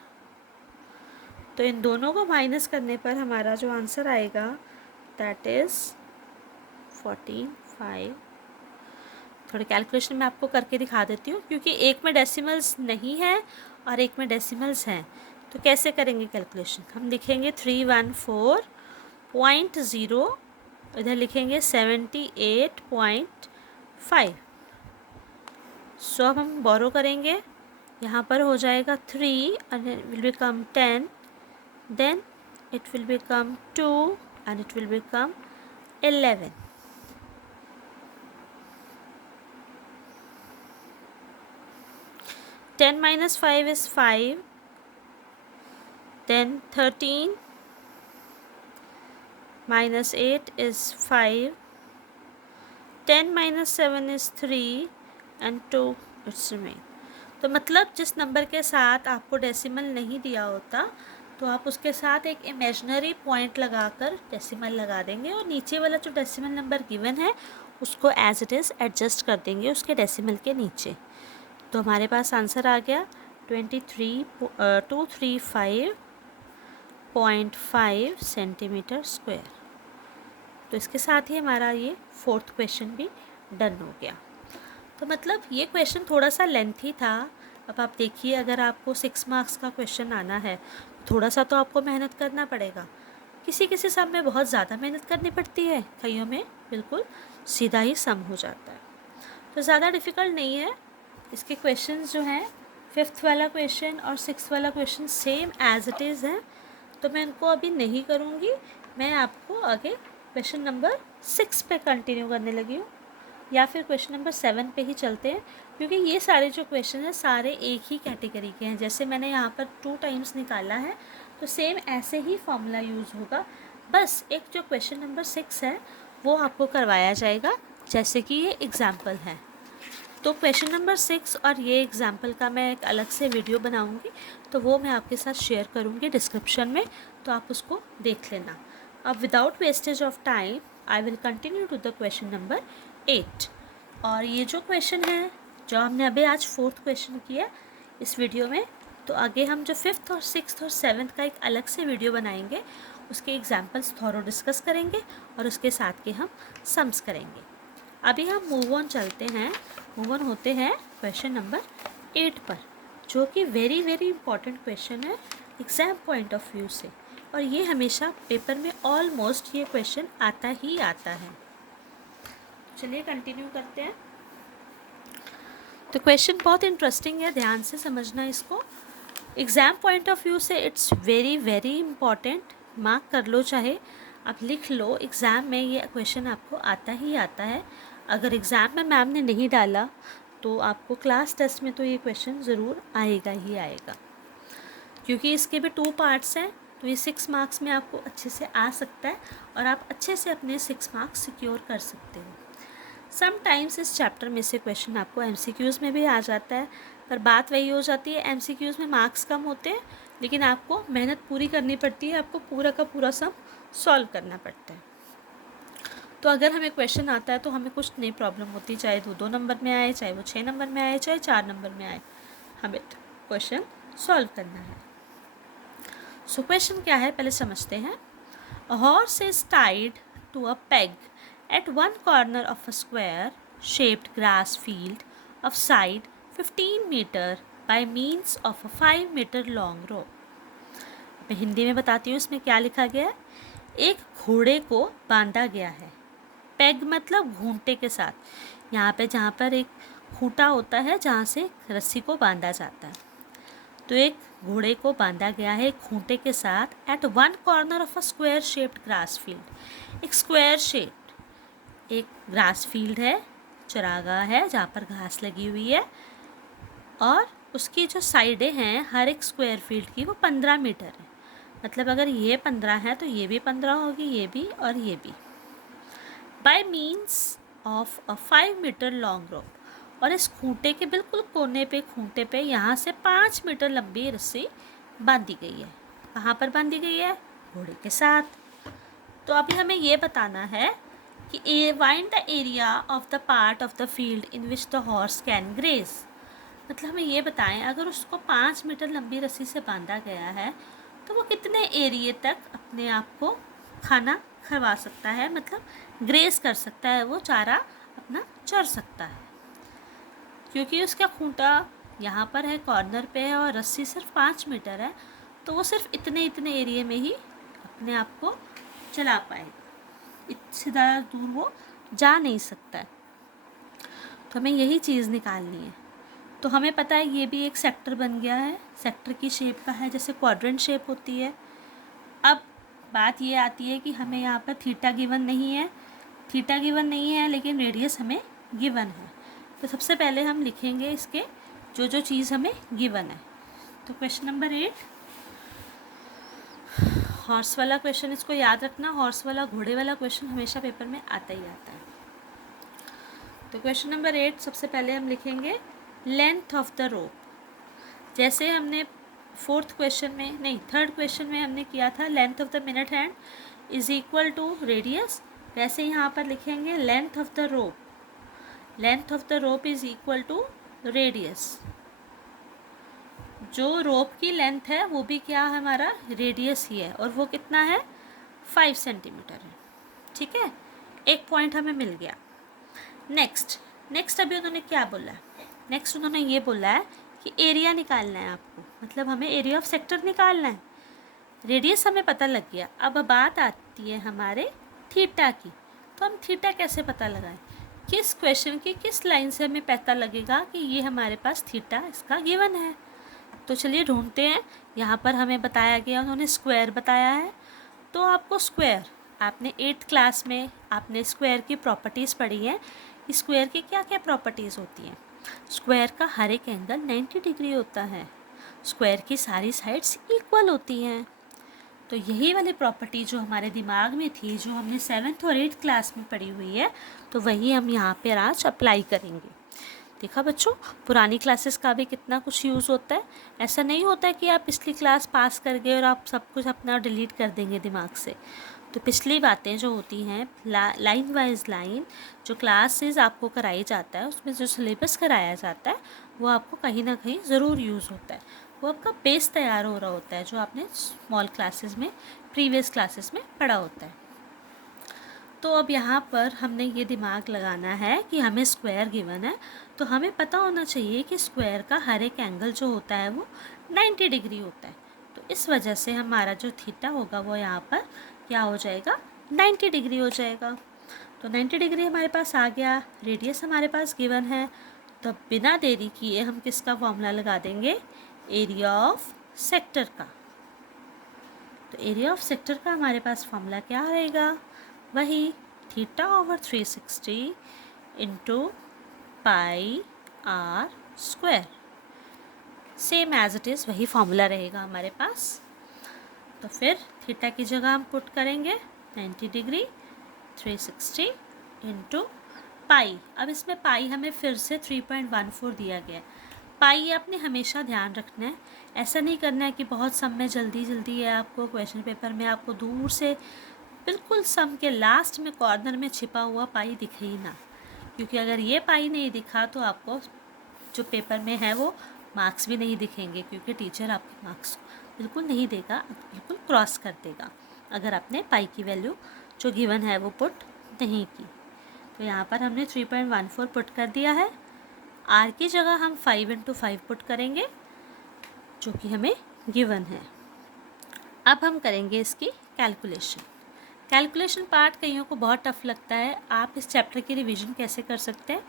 तो इन दोनों को माइनस करने पर हमारा जो आंसर आएगा दैट इज़ 14.5। थोड़ी कैलकुलेशन मैं आपको करके दिखा देती हूँ, क्योंकि एक में डेसिमल्स नहीं है और एक में डेसिमल्स हैं, तो कैसे करेंगे कैलकुलेशन? हम लिखेंगे 314.0, इधर लिखेंगे 78.5। सो अब हम बोरो करेंगे, यहाँ पर हो जाएगा 3 and it will become 10, then it will become 2 and it will become 11. Ten minus 5 is 5, then 13 minus 8 is 5, 10 minus 7 is 3 and 2 it's remain. तो मतलब जिस नंबर के साथ आपको डेसिमल नहीं दिया होता, तो आप उसके साथ एक इमेजिनरी पॉइंट लगाकर डेसिमल लगा देंगे, और नीचे वाला जो डेसिमल नंबर गिवन है उसको एज इट इज़ एडजस्ट कर देंगे उसके डेसिमल के नीचे। तो हमारे पास आंसर आ गया 235.5 सेंटीमीटर स्क्वायर। तो इसके साथ ही हमारा ये 4th क्वेश्चन भी डन हो गया। तो मतलब ये क्वेश्चन थोड़ा सा लेंथी था। अब आप देखिए, अगर आपको 6 मार्क्स का क्वेश्चन आना है, थोड़ा सा तो आपको मेहनत करना पड़ेगा। किसी किसी सम में बहुत ज़्यादा मेहनत करनी पड़ती है, कईयों में बिल्कुल सीधा ही सम हो जाता है। तो ज़्यादा डिफ़िकल्ट नहीं है। इसके क्वेश्चंस जो हैं, 5th वाला क्वेश्चन और 6th वाला question same as it is हैं, तो मैं इनको अभी नहीं करूँगी। मैं आपको आगे क्वेश्चन नंबर 6 पे कंटिन्यू करने लगी हूँ, या फिर क्वेश्चन नंबर 7 पे ही चलते हैं, क्योंकि ये सारे जो क्वेश्चन हैं सारे एक ही कैटेगरी के हैं। जैसे मैंने यहाँ पर 2 टाइम्स निकाला है, तो सेम ऐसे ही फॉर्मूला यूज़ होगा। बस एक जो क्वेश्चन नंबर 6 है वो आपको करवाया जाएगा, जैसे कि ये एग्ज़ाम्पल है। तो क्वेश्चन नंबर 6 और ये एग्ज़ाम्पल का मैं एक अलग से वीडियो बनाऊंगी, तो वो मैं आपके साथ शेयर करूंगी डिस्क्रिप्शन में, तो आप उसको देख लेना। अब without wastage of time I will continue to the question number 8। और ये जो क्वेश्चन है, जो हमने अभी आज 4th क्वेश्चन किया इस वीडियो में, तो आगे हम जो 5th और 6th और 7th का एक अलग से वीडियो बनाएंगे, उसके एग्जाम्पल्स थोरो डिस्कस करेंगे और उसके साथ के हम सम्स करेंगे। अभी हम मूव ऑन चलते हैं, मूव ऑन होते हैं क्वेश्चन नंबर 8 पर, जो कि वेरी वेरी इंपॉर्टेंट क्वेश्चन है एग्ज़ाम पॉइंट ऑफ व्यू से, और ये हमेशा पेपर में ऑलमोस्ट ये क्वेश्चन आता ही आता है। चलिए कंटिन्यू करते हैं। तो क्वेश्चन बहुत इंटरेस्टिंग है, ध्यान से समझना इसको। एग्ज़ाम पॉइंट ऑफ व्यू से it's very very important, mark कर लो, चाहे आप लिख लो, एग्ज़ाम में ये क्वेश्चन आपको आता ही आता है। अगर एग्ज़ाम में मैम ने नहीं डाला तो आपको क्लास टेस्ट में तो ये क्वेश्चन ज़रूर आएगा ही आएगा, क्योंकि इसके भी 2 पार्ट्स हैं। तो ये 6 मार्क्स में आपको अच्छे से आ सकता है और आप अच्छे से अपने 6 मार्क्स सिक्योर कर सकते हो। समटाइम्स इस चैप्टर में से क्वेश्चन आपको MCQs में भी आ जाता है, पर बात वही हो जाती है, MCQs में मार्क्स कम होते हैं, लेकिन आपको मेहनत पूरी करनी पड़ती है, आपको पूरा का पूरा सम सॉल्व करना पड़ता है। तो अगर हमें क्वेश्चन आता है तो हमें कुछ नहीं प्रॉब्लम होती, चाहे 2-2 नंबर में आए, चाहे वो 6 नंबर में आए, चाहे 4 नंबर में आए, हमें क्वेश्चन सॉल्व करना है। सो क्वेश्चन क्या है पहले समझते हैं। A horse is tied to a peg at one corner of a square shaped grass field of side 15 meter by means of a 5 meter long rope। मैं हिंदी में बताती हूँ इसमें क्या लिखा गया है। एक घोड़े को बांधा गया है, पेग मतलब घूंटे के साथ, यहाँ पे जहाँ पर एक खूंटा होता है जहाँ से रस्सी को बांधा जाता है, तो एक घोड़े को बांधा गया है एक खूंटे के साथ at one corner of a square shaped grass field. एक स्क्वायर शेप, एक ग्रास फील्ड है, चरागाह है जहाँ पर घास लगी हुई है, और उसकी जो साइडें हैं हर एक स्क्वायर फील्ड की वो 15 मीटर है। मतलब अगर ये 15 है तो ये भी 15 होगी, ये भी और ये भी। By means of a 5 metre long rope, और इस खूंटे के बिल्कुल कोने पे, खूंटे पे यहाँ से 5 मीटर लंबी रस्सी बांधी गई है। कहाँ पर बांधी गई है? घोड़े के साथ। तो अभी हमें ये बताना है कि find the area of the part of the field in which the horse can graze. मतलब हमें ये बताएं, अगर उसको 5 मीटर लंबी रस्सी से बांधा गया है तो वो कितने एरिए तक अपने आप को खाना खरवा सकता है, मतलब ग्रेज कर सकता है, वो चारा अपना चर सकता है। क्योंकि उसका खूंटा यहाँ पर है, कॉर्नर पे है, और रस्सी सिर्फ 5 मीटर है, तो वो सिर्फ इतने एरिए में ही अपने आप को चला पाएगा, इससे ज़्यादा दूर वो जा नहीं सकता है। तो हमें यही चीज़ निकालनी है। तो हमें पता है ये भी एक सेक्टर बन गया है, सेक्टर की शेप का है, जैसे क्वाड्रेंट शेप होती है। अब बात ये आती है कि हमें यहाँ पर थीटा गिवन नहीं है, थीटा गिवन नहीं है लेकिन रेडियस हमें गिवन है। तो सबसे पहले हम लिखेंगे इसके जो चीज़ हमें गिवन है। तो क्वेश्चन नंबर 8, हॉर्स वाला क्वेश्चन, इसको याद रखना, हॉर्स वाला, घोड़े वाला क्वेश्चन हमेशा पेपर में आता ही आता है। तो क्वेश्चन नंबर 8 सबसे पहले हम लिखेंगे लेंथ ऑफ द रोप। जैसे हमने थर्ड क्वेश्चन में हमने किया था length of the minute hand is equal to radius, वैसे यहाँ पर लिखेंगे length of the rope, length of the rope is equal to radius. जो रोप की लेंथ है वो भी क्या है, हमारा रेडियस ही है, और वो कितना है, 5 सेंटीमीटर है। ठीक है, एक पॉइंट हमें मिल गया। नेक्स्ट अभी उन्होंने क्या बोला है, नेक्स्ट उन्होंने ये बोला है कि एरिया निकालना है आपको, मतलब हमें एरिया ऑफ सेक्टर निकालना है। रेडियस हमें पता लग गया, अब बात आती है हमारे थीटा की। तो हम थीटा कैसे पता लगाएं, किस क्वेश्चन की किस लाइन से हमें पता लगेगा कि ये हमारे पास थीटा इसका गिवन है। तो चलिए ढूंढते हैं। यहाँ पर हमें बताया गया, उन्होंने स्क्वायर बताया है, तो आपको स्क्वायर, आपने 8th क्लास में आपने स्क्वायर की प्रॉपर्टीज़ पढ़ी हैं। स्क्वायर की क्या क्या प्रॉपर्टीज़ होती हैं? स्क्वायर का हर एक एंगल 90 डिग्री होता है, स्क्वायर की सारी साइड्स इक्वल होती हैं। तो यही वाली प्रॉपर्टी जो हमारे दिमाग में थी, जो हमने 7th और 8th क्लास में पढ़ी हुई है, तो वही हम यहाँ पर आज अप्लाई करेंगे। देखा बच्चों, पुरानी क्लासेस का भी कितना कुछ यूज़ होता है। ऐसा नहीं होता है कि आप पिछली क्लास पास कर गए और आप सब कुछ अपना डिलीट कर देंगे दिमाग से। तो पिछली बातें जो होती हैं, लाइन वाइज लाइन जो क्लासेस आपको कराई जाता है, उसमें जो सिलेबस कराया जाता है, वो आपको कहीं ना कहीं ज़रूर यूज़ होता है। वो आपका बेस तैयार हो रहा होता है, जो आपने स्मॉल क्लासेस में, प्रीवियस क्लासेस में पढ़ा होता है। तो अब यहाँ पर हमने ये दिमाग लगाना है कि हमें स्क्वायर गिवन है, तो हमें पता होना चाहिए कि स्क्वायर का हर एक एंगल जो होता है वो 90 डिग्री होता है। तो इस वजह से हमारा जो थीटा होगा वो यहाँ पर क्या हो जाएगा, 90 डिग्री हो जाएगा। तो 90 डिग्री हमारे पास आ गया, रेडियस हमारे पास गिवन है, तो बिना देरी किए हम किसका फॉर्मूला लगा देंगे, एरिया ऑफ सेक्टर का। तो एरिया ऑफ सेक्टर का हमारे पास फॉर्मूला क्या रहेगा, वही θ/360 into pi R square, same as it is वही फॉर्मूला रहेगा हमारे पास। तो फिर थीटा की जगह हम पुट करेंगे 90 डिग्री 360 इंटू पाई। अब इसमें पाई हमें फिर से 3.14 दिया गया है। पाई आपने हमेशा ध्यान रखना है, ऐसा नहीं करना है कि बहुत सम में जल्दी जल्दी है, आपको क्वेश्चन पेपर में आपको दूर से बिल्कुल सम के लास्ट में कॉर्नर में छिपा हुआ पाई दिखे ही ना, क्योंकि अगर ये पाई नहीं दिखा तो आपको जो पेपर में है वो मार्क्स भी नहीं दिखेंगे, क्योंकि टीचर आपके मार्क्स बिल्कुल नहीं देगा, बिल्कुल क्रॉस कर देगा अगर आपने पाई की वैल्यू जो गिवन है वो पुट नहीं की। तो यहाँ पर हमने 3.14 पुट कर दिया है। आर की जगह हम 5 इंटू 5 पुट करेंगे जो कि हमें गिवन है। अब हम करेंगे इसकी कैलकुलेशन। कैलकुलेशन पार्ट कईयों को बहुत टफ लगता है। आप इस चैप्टर की रिवीजन कैसे कर सकते हैं,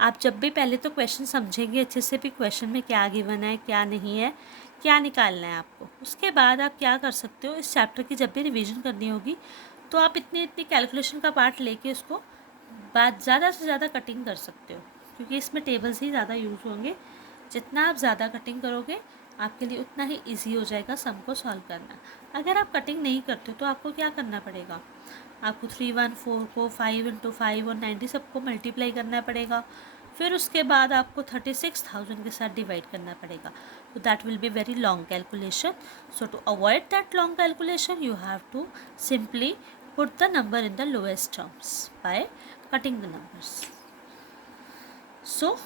आप जब भी पहले तो क्वेश्चन समझेंगे अच्छे से, भी क्वेश्चन में क्या गिवन है क्या नहीं है, क्या निकालना है आपको। उसके बाद आप क्या कर सकते हो, इस चैप्टर की जब भी रिवीजन करनी होगी तो आप इतनी कैलकुलेशन का पार्ट लेके उसको बाद ज़्यादा से ज़्यादा कटिंग कर सकते हो, क्योंकि इसमें टेबल्स ही ज़्यादा यूज़ होंगे। जितना आप ज़्यादा कटिंग करोगे आपके लिए उतना ही इजी हो जाएगा सम को सॉल्व करना। अगर आप कटिंग नहीं करते हो तो आपको क्या करना पड़ेगा, आपको 314 को 5 इंटू 5 और 90 सबको मल्टीप्लाई करना पड़ेगा, फिर उसके बाद आपको 36,000 के साथ डिवाइड करना पड़ेगा। तो that will be very long calculation. So to avoid that long calculation you have to simply put the number in the lowest terms by cutting the numbers. So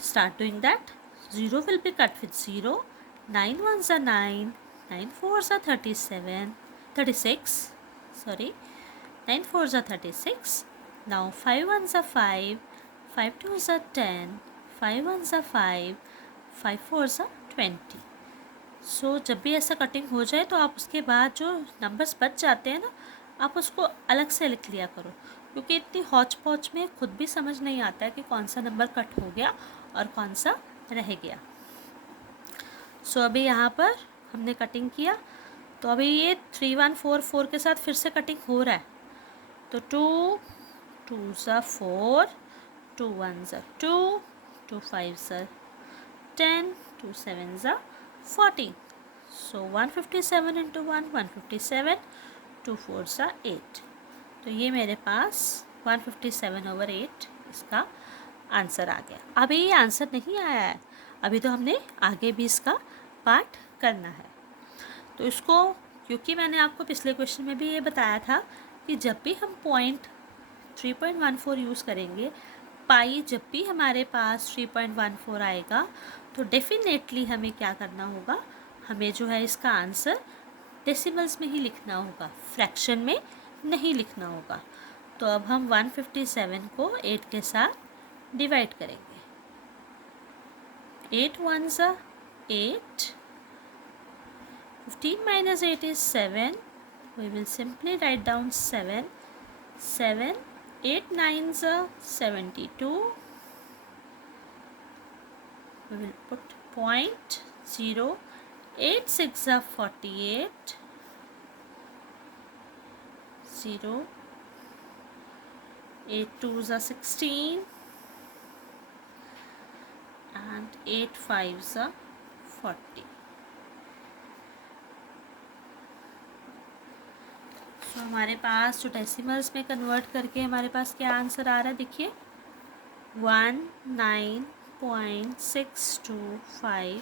start doing that. 0 will be cut with 0, 9 ones are 9, 9 fours are 36, sorry, 9 fours are 36. Now 5 ones are 5, 5 twos are 10, 5 ones are 5, 5 fours are 20. So जब भी ऐसा कटिंग हो जाए तो आप उसके बाद जो नंबर्स बच जाते हैं ना, आप उसको अलग से लिख लिया करो, क्योंकि इतनी हौच पौच में खुद भी समझ नहीं आता है कि कौन सा नंबर कट हो गया और कौन सा रह गया। सो अभी यहाँ पर हमने कटिंग किया, तो अभी ये 3144 के साथ फिर से कटिंग हो रहा है। तो 2 2s are 4, 2 1s are 2, 2 5s are 10, 2 7s are 14. So 157 into 1 157, 2 4s are 8. तो ये मेरे पास 157/8 इसका आंसर आ गया। अभी ये आंसर नहीं आया है, अभी तो हमने आगे भी इसका पार्ट करना है। तो इसको, क्योंकि मैंने आपको पिछले क्वेश्चन में भी ये बताया था कि जब भी हम पॉइंट 3.14 यूज़ करेंगे, पाई जब भी हमारे पास 3.14 आएगा तो डेफिनेटली हमें क्या करना होगा, हमें जो है इसका आंसर डेसिमल्स में ही लिखना होगा, फ्रैक्शन में नहीं लिखना होगा। तो अब हम 157 को 8 के साथ डिवाइड करेंगे। 8 ones are 8, 15 minus 8 is 7. We will simply write down 7, 7, 8 9s are 72. We will put point 0, 8 6 are 48, 0, 8 2s are 16 and 8 5s are 40. तो हमारे पास जो डेसिमल्स में कन्वर्ट करके हमारे पास क्या आंसर आ रहा है, देखिए 19.625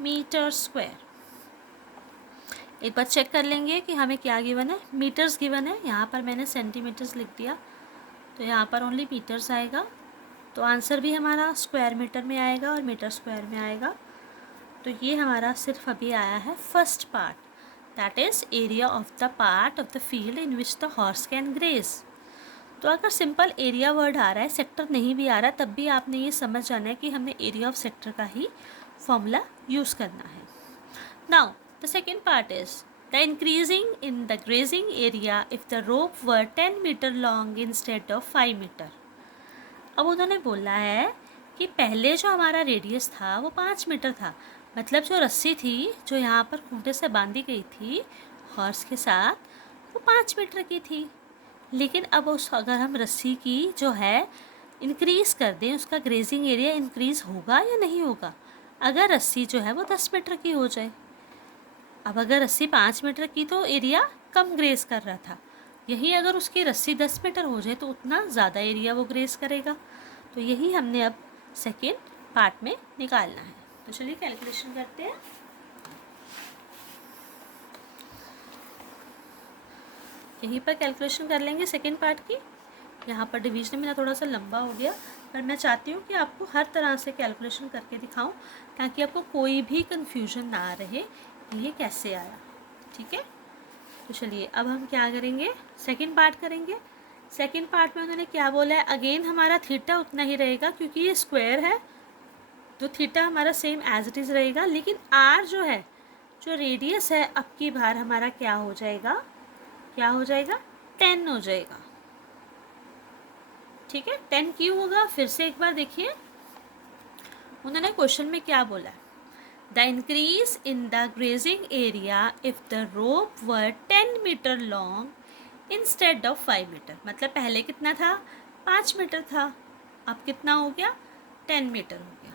मीटर स्क्वायर। एक बार चेक कर लेंगे कि हमें क्या गिवन है, मीटर्स गिवन है। यहाँ पर मैंने सेंटीमीटर्स लिख दिया, तो यहाँ पर ओनली मीटर्स आएगा। तो आंसर भी हमारा स्क्वायर मीटर में आएगा और मीटर स्क्वायर में आएगा। तो ये हमारा सिर्फ अभी आया है first part, that is area of the part of the field in which the horse can graze. तो अगर सिंपल एरिया वर्ड आ रहा है, सेक्टर नहीं भी आ रहा है, तब भी आपने ये समझ जाना है कि हमने एरिया ऑफ सेक्टर का ही फॉर्मूला यूज़ करना है। Now the second part is the increasing in the grazing area if the rope were 10 metre long instead of 5 metre. अब उन्होंने बोला है कि पहले जो हमारा रेडियस था वो 5 मीटर था, मतलब जो रस्सी थी जो यहाँ पर खूंटे से बांधी गई थी हॉर्स के साथ, वो 5 मीटर की थी। लेकिन अब अगर हम रस्सी की जो है इंक्रीज़ कर दें, उसका ग्रेजिंग एरिया इंक्रीज़ होगा या नहीं होगा? अगर रस्सी जो है वो 10 मीटर की हो जाए। अब अगर रस्सी 5 मीटर की तो एरिया कम ग्रेज कर रहा था, यही अगर उसकी रस्सी 10 मीटर हो जाए तो उतना ज़्यादा एरिया वो ग्रेज करेगा। तो यही हमने अब सेकेंड पार्ट में निकालना है। तो चलिए कैलकुलेशन करते हैं। यहीं पर कैलकुलेशन कर लेंगे सेकेंड पार्ट की। यहाँ पर डिवीजन मेरा थोड़ा सा लंबा हो गया, पर मैं चाहती हूँ कि आपको हर तरह से कैलकुलेशन करके दिखाऊं ताकि आपको कोई भी कन्फ्यूजन ना रहे कि ये कैसे आया। ठीक है, तो चलिए अब हम क्या करेंगे, सेकेंड पार्ट करेंगे। सेकेंड पार्ट में उन्होंने क्या बोला है, अगेन हमारा थीटा उतना ही रहेगा क्योंकि ये स्क्वायर है, तो थीटा हमारा सेम एज इट इज़ रहेगा। लेकिन आर जो है, जो रेडियस है, अब की बार हमारा क्या हो जाएगा, 10 हो जाएगा। ठीक है, 10 क्यों होगा, फिर से एक बार देखिए उन्होंने क्वेश्चन में क्या बोला है, the increase in the grazing area if the rope were 10 metre long instead of 5 metre. मतलब पहले कितना था, 5 मीटर था, अब कितना हो गया, 10 मीटर हो गया।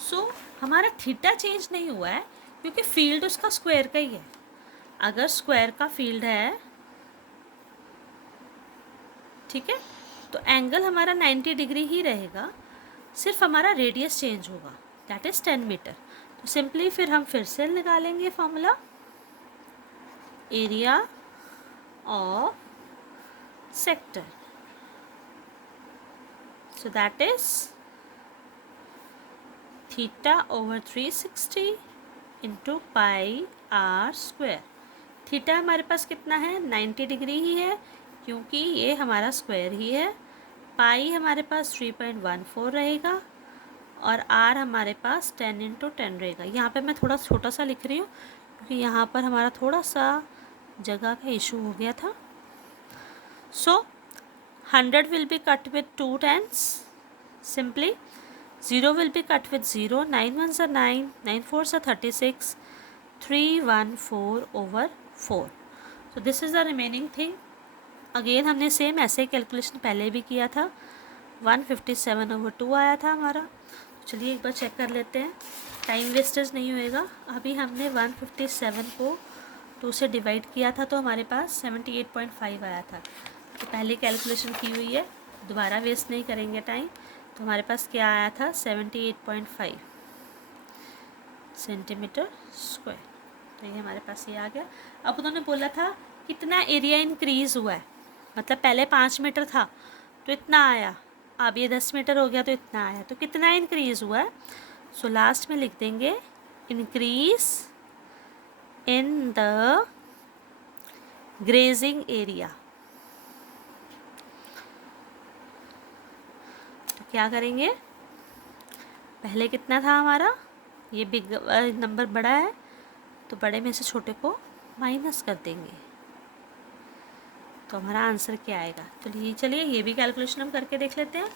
सो हमारा थीटा चेंज नहीं हुआ है क्योंकि फील्ड उसका स्क्वायर का ही है। अगर स्क्वायर का फील्ड है, ठीक है, तो एंगल हमारा 90 डिग्री ही रहेगा, सिर्फ हमारा रेडियस चेंज होगा, दैट इज़ 10 मीटर। तो सिंपली फिर हम फिर से निकालेंगे formula, area of sector, so that is theta over 360 into pi R square. Theta हमारे पास कितना है, 90 डिग्री ही है क्योंकि ये हमारा स्क्वायर ही है। पाई हमारे पास 3.14 रहेगा और आर हमारे पास 10 इंटू 10 रहेगा। यहाँ पे मैं थोड़ा छोटा सा लिख रही हूँ क्योंकि यहाँ पर हमारा थोड़ा सा जगह का इशू हो गया था। सो 100 will be cut with 2 10s simply, 0 will be cut with 0, 9 ones are 9, 9 fours are 36, 314 over 4. So this is the remaining thing. Again हमने सेम ऐसे कैलकुलेशन पहले भी किया था, 157 over 2 आया था हमारा। चलिए एक बार चेक कर लेते हैं, टाइम वेस्टेज नहीं होएगा। अभी हमने 157 को 2 से डिवाइड किया था तो हमारे पास 78.5 आया था। तो पहले कैलकुलेशन की हुई है, दोबारा वेस्ट नहीं करेंगे टाइम। तो हमारे पास क्या आया था, 78.5 सेंटीमीटर स्क्वायर। तो ये हमारे पास ये आ गया। अब उन्होंने बोला था कितना एरिया इंक्रीज़ हुआ है, मतलब पहले 5 मीटर था तो इतना आया, अब ये 10 मीटर हो गया तो इतना आया, तो कितना इंक्रीज़ हुआ है। सो लास्ट में लिख देंगे increase in the grazing area. क्या करेंगे, पहले कितना था हमारा, ये बिग नंबर बड़ा है तो बड़े में से छोटे को माइनस कर देंगे, तो हमारा आंसर क्या आएगा। तो चलिए ये भी कैलकुलेशन हम करके देख लेते हैं।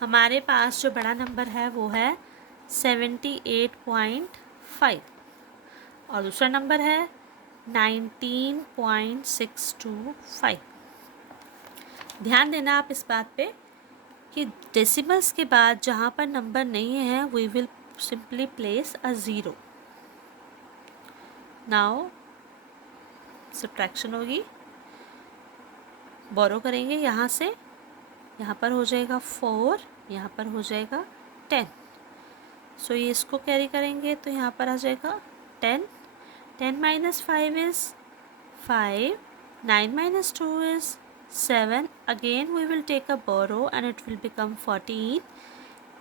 हमारे पास जो बड़ा नंबर है वो है 78.5 और दूसरा नंबर है 19.625। ध्यान देना आप इस बात पे कि डेसिमल्स के बाद जहाँ पर नंबर नहीं है we will simply place a zero. Now subtraction होगी, बोरो करेंगे यहाँ से, यहाँ पर हो जाएगा 4, यहाँ पर हो जाएगा 10। सो ये इसको कैरी करेंगे तो यहाँ पर आ जाएगा 10, 10 minus 5 is 5, 9 minus 2 is 7, again we will take a borrow and it will become 14,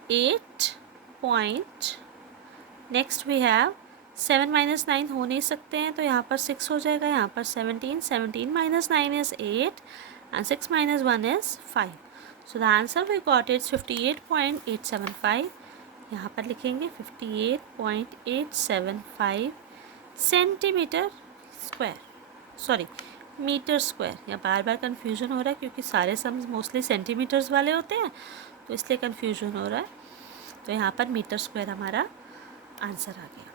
8 point, next we have 7 minus 9 हो नहीं सकते हैं तो यहाँ पर 6 हो जाएगा, यहाँ पर 17, 17 minus 9 is 8 and 6 minus 1 is 5. So the answer we got is 58.875. यहाँ पर लिखेंगे 58.875 centimetre square, sorry metre square. या बार बार कन्फ्यूजन हो रहा है क्योंकि सारे सम्स मोस्टली सेंटीमीटर्स वाले होते हैं तो इसलिए कन्फ्यूजन हो रहा है। तो यहाँ पर मीटर स्क्वायर हमारा आंसर आ गया।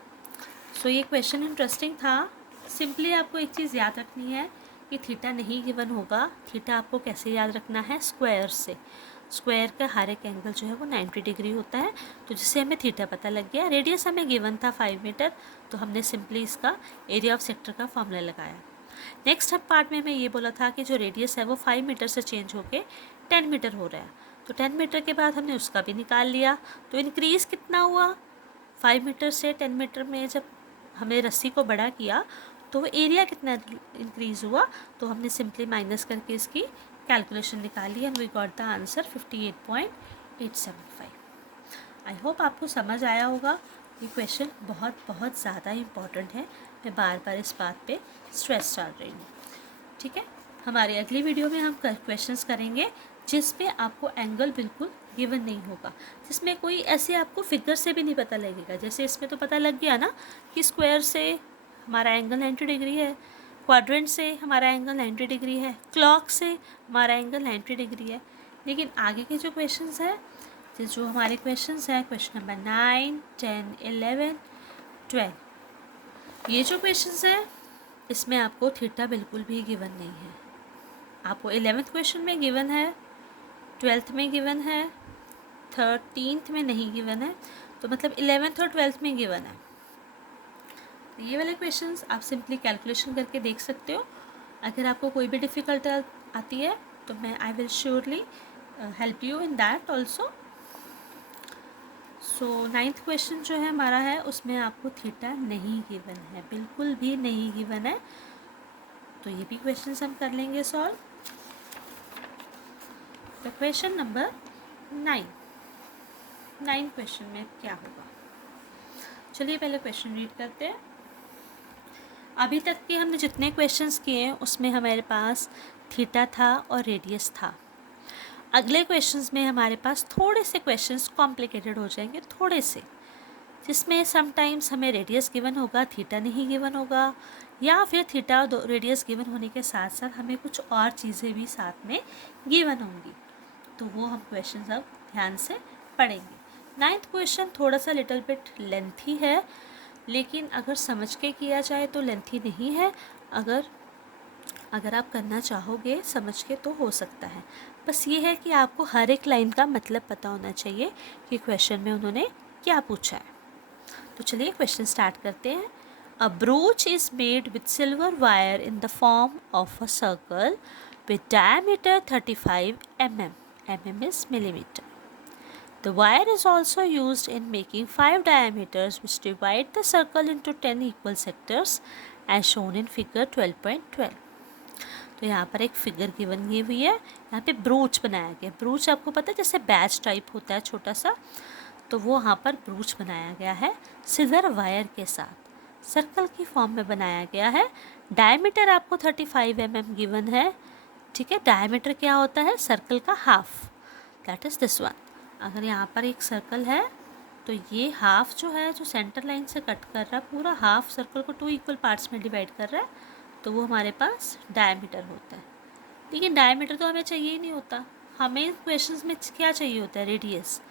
सो ये क्वेश्चन इंटरेस्टिंग था। सिंपली आपको एक चीज़ याद रखनी है कि थीटा नहीं गिवन होगा। थीटा आपको कैसे याद रखना है, स्क्वायर से। स्क्वायर का हर एक एंगल जो है वो 90 डिग्री होता है, तो जिससे हमें थीटा पता लग गया। रेडियस हमें गिवन था 5 मीटर, तो हमने सिंपली इसका एरिया ऑफ सेक्टर का फॉर्मूला लगाया। नेक्स्ट पार्ट में मैं ये बोला था कि जो रेडियस है वो 5 मीटर से चेंज होके 10 मीटर हो रहा है, तो 10 मीटर के बाद हमने उसका भी निकाल लिया। तो इंक्रीज़ कितना हुआ, 5 मीटर से 10 मीटर में जब हमने रस्सी को बड़ा किया तो वो एरिया कितना इंक्रीज़ हुआ, तो हमने सिंपली माइनस करके इसकी कैलकुलेशन निकाली and we got the answer 58.875। I hope आपको समझ आया होगा। ये क्वेश्चन बहुत बहुत ज़्यादा इम्पॉर्टेंट है, मैं बार बार इस बात पे स्ट्रेस डाल रही हूँ। ठीक है, हमारी अगली वीडियो में हम क्वेश्चंस करेंगे जिसमें आपको एंगल बिल्कुल गिवन नहीं होगा, जिसमें कोई ऐसे आपको फिगर से भी नहीं पता लगेगा। जैसे इसमें तो पता लग गया ना कि स्क्वायर से हमारा एंगल 90 डिग्री है, क्वाड्रेंट से हमारा एंगल 90 डिग्री है, क्लॉक से हमारा एंगल 90 डिग्री है। लेकिन आगे के जो क्वेश्चंस है, जो हमारे क्वेश्चंस हैं, क्वेश्चन नंबर 9, 10, 11, 12, ये जो क्वेश्चंस हैं इसमें आपको थीटा बिल्कुल भी गिवन नहीं है। आपको 11th क्वेश्चन में गिवन है, 12th में गिवन है, 13th में नहीं गिवन है, तो मतलब 11th और 12th में गिवन है। तो ये वाले क्वेश्चंस आप सिंपली कैलकुलेशन करके देख सकते हो। अगर आपको कोई भी डिफ़िकल्टी आती है तो मैं I will surely help you in that also. So 9th question जो है हमारा है, उसमें आपको थीटा नहीं गिवन है, बिल्कुल भी नहीं गिवन है, तो ये भी क्वेश्चंस हम कर लेंगे सॉल्व। तो क्वेश्चन नंबर 9 क्वेश्चन में क्या होगा, चलिए पहले क्वेश्चन रीड करते हैं। अभी तक के हमने जितने क्वेश्चंस किए उसमें हमारे पास थीटा था और रेडियस था। अगले क्वेश्चंस में हमारे पास थोड़े से क्वेश्चंस कॉम्प्लिकेटेड हो जाएंगे, थोड़े से, जिसमें समटाइम्स हमें रेडियस गिवन होगा, थीटा नहीं गिवन होगा, या फिर थीटा और रेडियस गिवन होने के साथ साथ हमें कुछ और चीज़ें भी साथ में गिवन होंगी। तो वो हम क्वेश्चंस अब ध्यान से पढ़ेंगे। 9th क्वेश्चन थोड़ा सा लिटिल बिट लेंथी है, लेकिन अगर समझ के किया जाए तो लेंथी नहीं है। अगर आप करना चाहोगे समझ के तो हो सकता है। बस ये है कि आपको हर एक लाइन का मतलब पता होना चाहिए कि क्वेश्चन में उन्होंने क्या पूछा है। तो चलिए क्वेश्चन स्टार्ट करते हैं। A brooch is made with silver wire in the form of a circle with diameter 35 mm. mm is millimeter. The wire is also used in making 5 diameters which divide the circle into 10 equal sectors as shown in figure 12.12. तो यहाँ पर एक फिगर गिवन की हुई है, यहाँ पे ब्रूच बनाया गया। ब्रूच आपको पता है जैसे बैच टाइप होता है छोटा सा, तो वो यहाँ पर ब्रूच बनाया गया है सिल्वर वायर के साथ, सर्कल की फॉर्म में बनाया गया है। डायमीटर आपको 35 mm गिवन है। ठीक है, डायमीटर क्या होता है, सर्कल का half, that is this one. अगर यहाँ पर एक सर्कल है तो ये हाफ जो है, जो सेंटर लाइन से कट कर रहा है, पूरा हाफ सर्कल को 2 इक्वल पार्ट्स में डिवाइड कर रहा है, तो वो हमारे पास डायमीटर होता है। लेकिन डायमीटर तो हमें चाहिए ही नहीं होता, हमें क्वेश्चंस में क्या चाहिए होता है, रेडियस।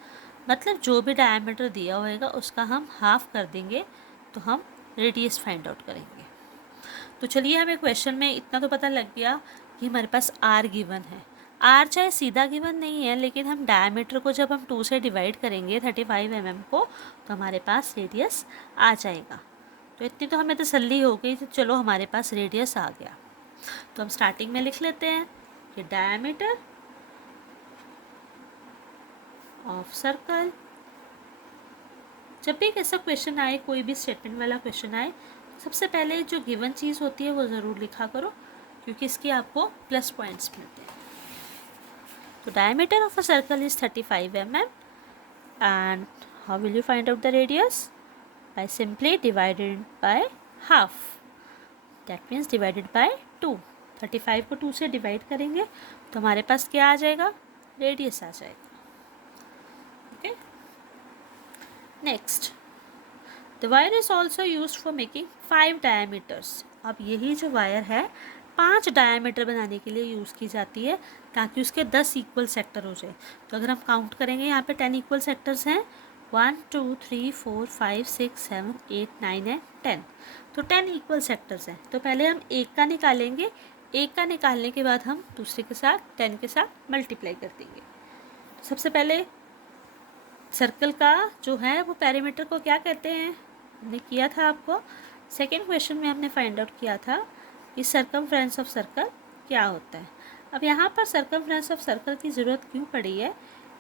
मतलब जो भी डायमीटर दिया होएगा उसका हम हाफ कर देंगे तो हम रेडियस फाइंड आउट करेंगे। तो चलिए हमें क्वेश्चन में इतना तो पता लग गया कि हमारे पास आर गिवन है। आर चाहे सीधा गिवन नहीं है, लेकिन हम डायमीटर को जब हम 2 से डिवाइड करेंगे 35 mm को, तो हमारे पास रेडियस आ जाएगा। तो इतनी तो हमें तसल्ली हो गई, तो चलो हमारे पास रेडियस आ गया। तो हम स्टार्टिंग में लिख लेते हैं कि डायमीटर ऑफ सर्कल। जब भी एक ऐसा क्वेश्चन आए, कोई भी स्टेटमेंट वाला क्वेश्चन आए, सबसे पहले जो गिवन चीज़ होती है वो ज़रूर लिखा करो, क्योंकि इसके आपको प्लस पॉइंट्स मिलते हैं। तो diameter of a circle is 35 mm and how will you find out the radius, by simply divided by half, that means divided by 2। 35 को 2 से डिवाइड करेंगे तो हमारे पास क्या आ जाएगा, रेडियस आ जाएगा। Okay, next, the wire is also use for making 5 diameters. अब यही जो वायर है 5 डायमीटर बनाने के लिए यूज़ की जाती है, ताकि उसके 10 इक्वल सेक्टर हो जाए। तो अगर हम काउंट करेंगे, यहाँ पे 10 इक्वल सेक्टर्स हैं, 1 2 3 4 5 6 7 8 9 एंड 10। तो 10 इक्वल सेक्टर्स हैं। तो पहले हम एक का निकालेंगे, एक का निकालने के बाद हम दूसरे के साथ 10 के साथ मल्टीप्लाई कर देंगे। सबसे पहले सर्कल का जो है वो पेरीमीटर को क्या कहते हैं, हमने किया था आपको सेकेंड क्वेश्चन में, हमने फाइंड आउट किया था कि सर्कमफ्रेंस ऑफ सर्कल क्या होता है। अब यहाँ पर सर्कमफ्रेंस ऑफ सर्कल की ज़रूरत क्यों पड़ी है,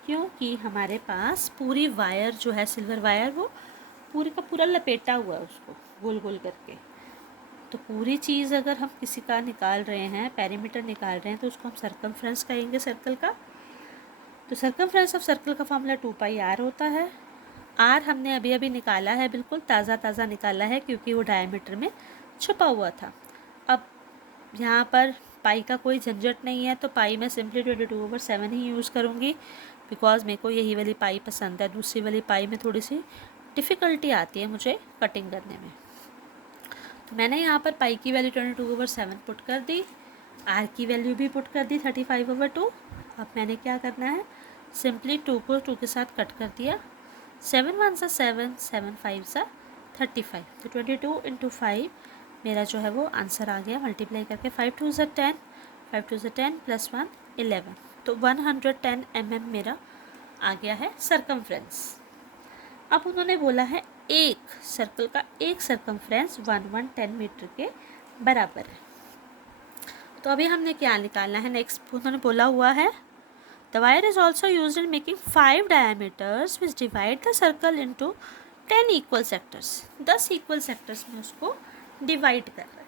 क्योंकि हमारे पास पूरी वायर जो है सिल्वर वायर वो पूरी का पूरा लपेटा हुआ है उसको गोल गोल करके। तो पूरी चीज़ अगर हम किसी का निकाल रहे हैं, पेरीमीटर निकाल रहे हैं, तो उसको हम सर्कमफ्रेंस कहेंगे सर्कल का। तो सर्कमफ्रेंस ऑफ सर्कल का फॉर्मूला 2πr होता है। आर हमने अभी अभी निकाला है, बिल्कुल ताज़ा निकाला है क्योंकि वो डायमीटर में छुपा हुआ था। अब यहाँ पर पाई का कोई झंझट नहीं है, तो पाई मैं सिंपली 22/7 ही यूज़ करूँगी बिकॉज मेरे को यही वाली पाई पसंद है। दूसरी वाली पाई में थोड़ी सी डिफ़िकल्टी आती है मुझे कटिंग करने में। तो मैंने यहाँ पर पाई की वैल्यू 22/7 पुट कर दी, आर की वैल्यू भी पुट कर दी 35/2। अब मैंने क्या करना है, सिंपली 2 को 2 के साथ कट कर दिया। 7 1 सा 7, 7 5 सा 35। तो 22 × 5 मेरा जो है वो आंसर आ गया मल्टीप्लाई करके। 5 2 सा 10, 5 2 सा 10 + 1 11। तो 110 mm मेरा आ गया है सर्कमफ्रेंस। अब उन्होंने बोला है एक सर्कल का एक सर्कमफ्रेंस 110 मीटर के बराबर है। तो अभी हमने क्या निकालना है, नेक्स्ट उन्होंने बोला हुआ है the wire is also use in making 5 diameters which divide the circle into 10 equal sectors. 10 equal sectors में उसको डिवाइड कर रहा है।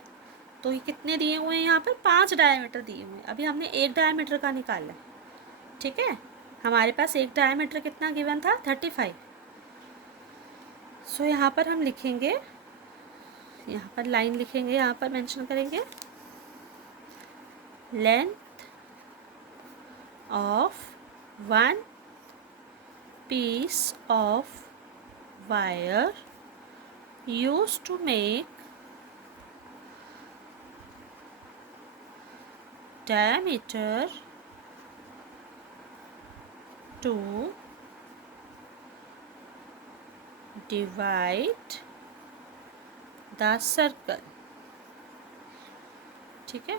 तो ये कितने दिए हुए हैं, यहाँ पर 5 डायमीटर दिए हुए हैं। अभी हमने एक डायमीटर का निकाला है, ठीक है। हमारे पास एक डायमीटर कितना गिवन था, 35। सो यहाँ पर हम लिखेंगे, यहाँ पर लाइन लिखेंगे, यहाँ पर मेंशन करेंगे length of one piece of wire used to make diameter to divide the circle। ठीक है,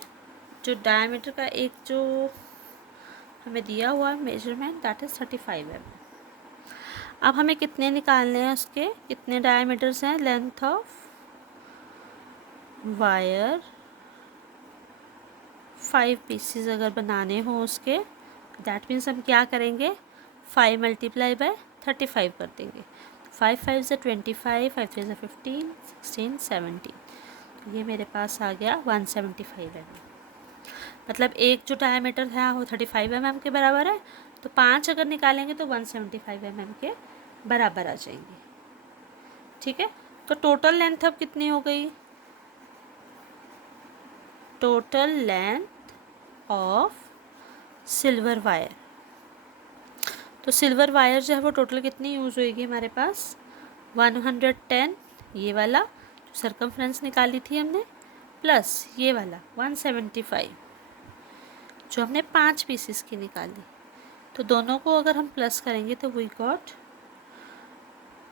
जो डायमीटर का एक जो हमें दिया हुआ है मेजरमेंट दैट इज़ 35 mm। अब हमें कितने निकालने हैं, उसके कितने डायमीटर्स हैं, लेंथ ऑफ वायर 5 पीसीज अगर बनाने हो उसके, दैट मीन्स हम क्या करेंगे, 5 × 35 कर देंगे। 5 5 से 25, 5 3 से 15, 16 17। तो ये मेरे पास आ गया 175 mm। मतलब एक जो डायमीटर है वो 35 mm के बराबर है, तो 5 अगर निकालेंगे तो 175 mm के बराबर आ जाएंगे। ठीक है, तो टोटल लेंथ अब कितनी हो गई, total length of silver wire. तो सिल्वर वायर जो है वो टोटल कितनी यूज़ होएगी हमारे पास, 110 ये वाला जो सर्कमफ्रेंस निकाली थी हमने, प्लस ये वाला 175 जो हमने 5 पीसेस की निकाली। तो दोनों को अगर हम प्लस करेंगे तो वी गॉट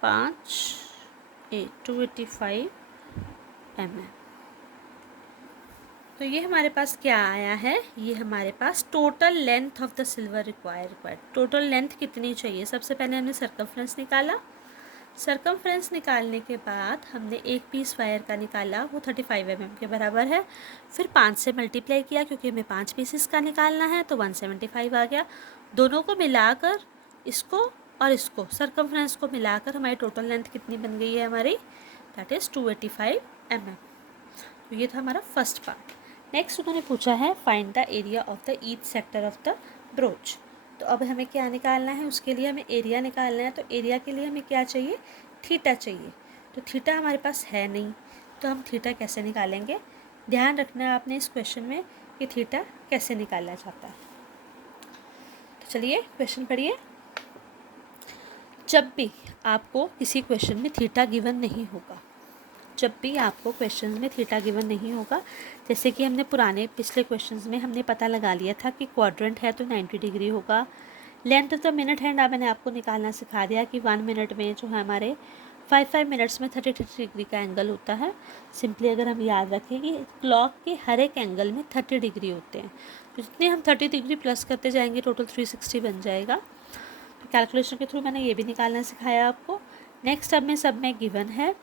285 mm। तो ये हमारे पास क्या आया है, ये हमारे पास total length of the silver required. Total length कितनी चाहिए, सबसे पहले हमने सर्कमफ्रेंस निकाला। सर्कमफ्रेंस निकालने के बाद हमने एक पीस वायर का निकाला, वो 35 mm के बराबर है। फिर 5 से मल्टीप्लाई किया क्योंकि हमें 5 पीसेस का निकालना है, तो 175 आ गया। दोनों को मिलाकर, इसको और इसको सर्कमफ्रेंस को मिलाकर हमारी टोटल लेंथ कितनी बन गई है हमारी, दैट इज़ 285 mm। तो ये था हमारा फर्स्ट पार्ट। नेक्स्ट उन्होंने पूछा है find the area of the each sector of the broach. तो अब हमें क्या निकालना है, उसके लिए हमें एरिया निकालना है। तो एरिया के लिए हमें क्या चाहिए, थीटा चाहिए। तो थीटा हमारे पास है नहीं, तो हम थीटा कैसे निकालेंगे, ध्यान रखना है आपने इस क्वेश्चन में कि थीटा कैसे निकाला जाता है। तो चलिए क्वेश्चन पढ़िए। जब भी आपको किसी क्वेश्चन में थीटा गिवन नहीं होगा, जब भी आपको क्वेश्चंस में थीटा गिवन नहीं होगा, जैसे कि हमने पिछले क्वेश्चंस में हमने पता लगा लिया था कि क्वाड्रेंट है तो 90 डिग्री होगा, length of the minute hand मैंने आपको निकालना सिखा दिया कि 1 मिनट में जो है हमारे 5 मिनट्स में 33 डिग्री का एंगल होता है। सिंपली अगर हम याद रखें कि क्लॉक के हर एक एंगल में 30 डिग्री होते हैं, तो जितने हम 30 डिग्री प्लस करते जाएंगे टोटल 360 बन जाएगा। तो कैलकुलेशन के थ्रू मैंने ये भी निकालना सिखाया आपको। नेक्स्ट अब में सब में गिवन है।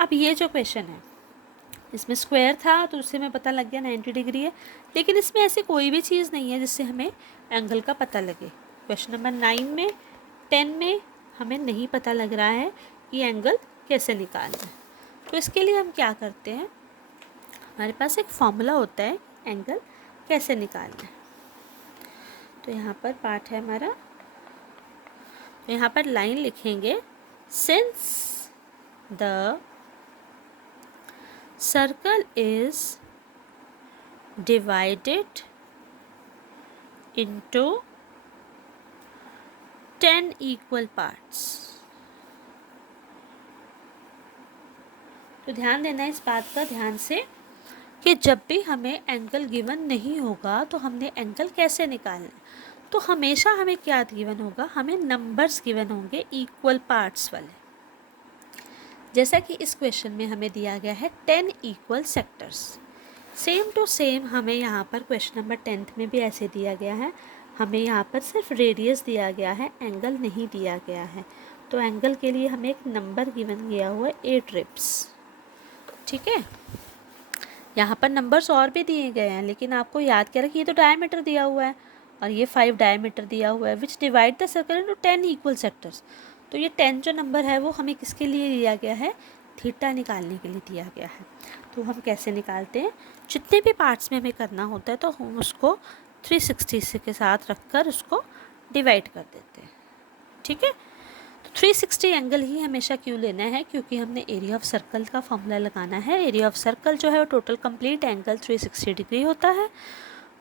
अब ये जो क्वेश्चन है इसमें स्क्वायर था तो उससे हमें पता लग गया 90 डिग्री है, लेकिन इसमें ऐसी कोई भी चीज़ नहीं है जिससे हमें एंगल का पता लगे। क्वेश्चन नंबर 9 में 10 में हमें नहीं पता लग रहा है कि एंगल कैसे निकालना है। तो इसके लिए हम क्या करते हैं, हमारे पास एक फॉर्मूला होता है एंगल कैसे निकालना है। तो यहाँ पर पार्ट है हमारा, तो यहाँ पर लाइन लिखेंगे, since the circle is divided into 10 equal parts. तो ध्यान देना इस बात का ध्यान से कि जब भी हमें एंगल गिवन नहीं होगा तो हमने एंगल कैसे निकालना, तो हमेशा हमें क्या गिवन होगा, हमें नंबर्स गिवन होंगे इक्वल पार्ट्स वाले। जैसा कि इस क्वेश्चन में हमें दिया गया है 10 equal sectors, same to same हमें यहाँ पर क्वेश्चन नंबर 10 में भी ऐसे दिया गया है। हमें यहाँ पर सिर्फ रेडियस दिया गया है, एंगल नहीं दिया गया है। तो एंगल के लिए हमें एक नंबर गिवन गया हुआ है 8 रिब्स, ठीक है। यहाँ पर नंबर्स और भी दिए गए हैं, लेकिन आपको याद क्या रखिए, ये तो डायमीटर दिया हुआ है और ये 5 डायमीटर दिया हुआ है, विच divide the circle into 10 equal sectors. तो ये 10 जो नंबर है वो हमें किसके लिए दिया गया है, थीटा निकालने के लिए दिया गया है। तो हम कैसे निकालते हैं, जितने भी पार्ट्स में हमें करना होता है तो हम उसको 360 के साथ रखकर उसको डिवाइड कर देते हैं, ठीक है। तो 360 एंगल ही हमेशा क्यों लेना है, क्योंकि हमने एरिया ऑफ सर्कल का फॉर्मूला लगाना है। एरिया ऑफ सर्कल जो है वो टोटल कंप्लीट एंगल 360 डिग्री होता है।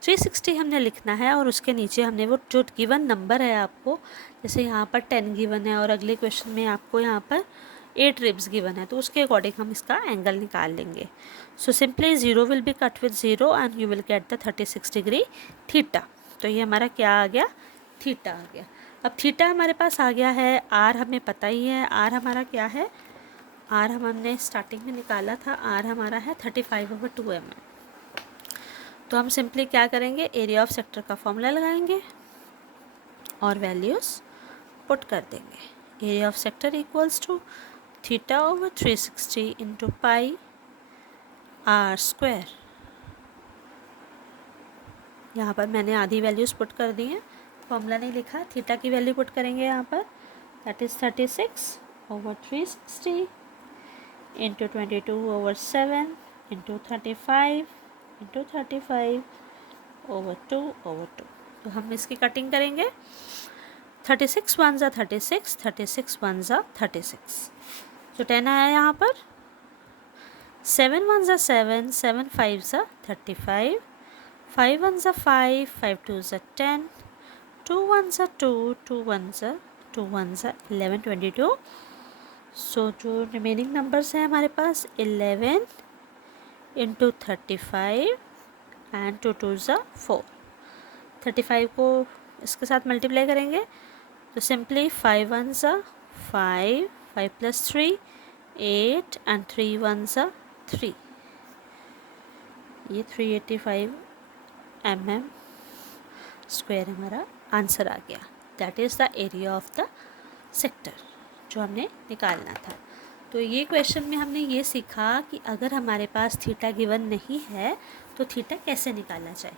360 हमने लिखना है और उसके नीचे हमने वो जो गिवन नंबर है आपको, जैसे यहाँ पर 10 गिवन है और अगले क्वेश्चन में आपको यहाँ पर 8 रिब्स गिवन है, तो उसके अकॉर्डिंग हम इसका एंगल निकाल लेंगे। So simply 0 will be cut with 0 and you will get the 36 degree theta. तो ये हमारा क्या आ गया, थीटा आ गया। अब थीटा हमारे पास आ गया है, आर हमें पता ही है, आर हमारा क्या है, आर हमने स्टार्टिंग में निकाला था, आर हमारा है 35/2 mm। तो हम सिंपली क्या करेंगे, एरिया ऑफ सेक्टर का फॉर्मूला लगाएंगे और वैल्यूज़ पुट कर देंगे। Area of sector equals to θ/360 into pi R square. यहाँ पर मैंने आधी वैल्यूज़ पुट कर दी हैं, फॉर्मूला नहीं लिखा, थीटा की वैल्यू पुट करेंगे यहाँ पर, दैट इज़ 36/360 इंटू 22/7 इंटू 35/2/2/2। तो हम इसकी कटिंग करेंगे, 36 1 ज़ा 36, 36 1 ज़ा 36, तो 10 आया यहाँ पर, 7 1 ज़ा 7, 7 5 ज़ा 35, 5 1 ज़ा 5, 5 2 ज़ा 10, 2 1 ज़ा 2, 2 1 ज़ा 11, 22। सो जो रिमेनिंग नंबर्स हैं हमारे पास 11 इंटू 35 एंड 2 2 ज़ा 4। 35 को इसके साथ मल्टीप्लाई करेंगे तो सिंपली 5 1 ज़ा 5, 5 + 3 8 एंड 3 1 ज़ा 3। ये 385 mm स्क्वायर हमारा आंसर आ गया। That is the area of the sector जो हमने निकालना था। तो ये क्वेश्चन में हमने ये सीखा कि अगर हमारे पास थीटा गिवन नहीं है तो थीटा कैसे निकाला जाए।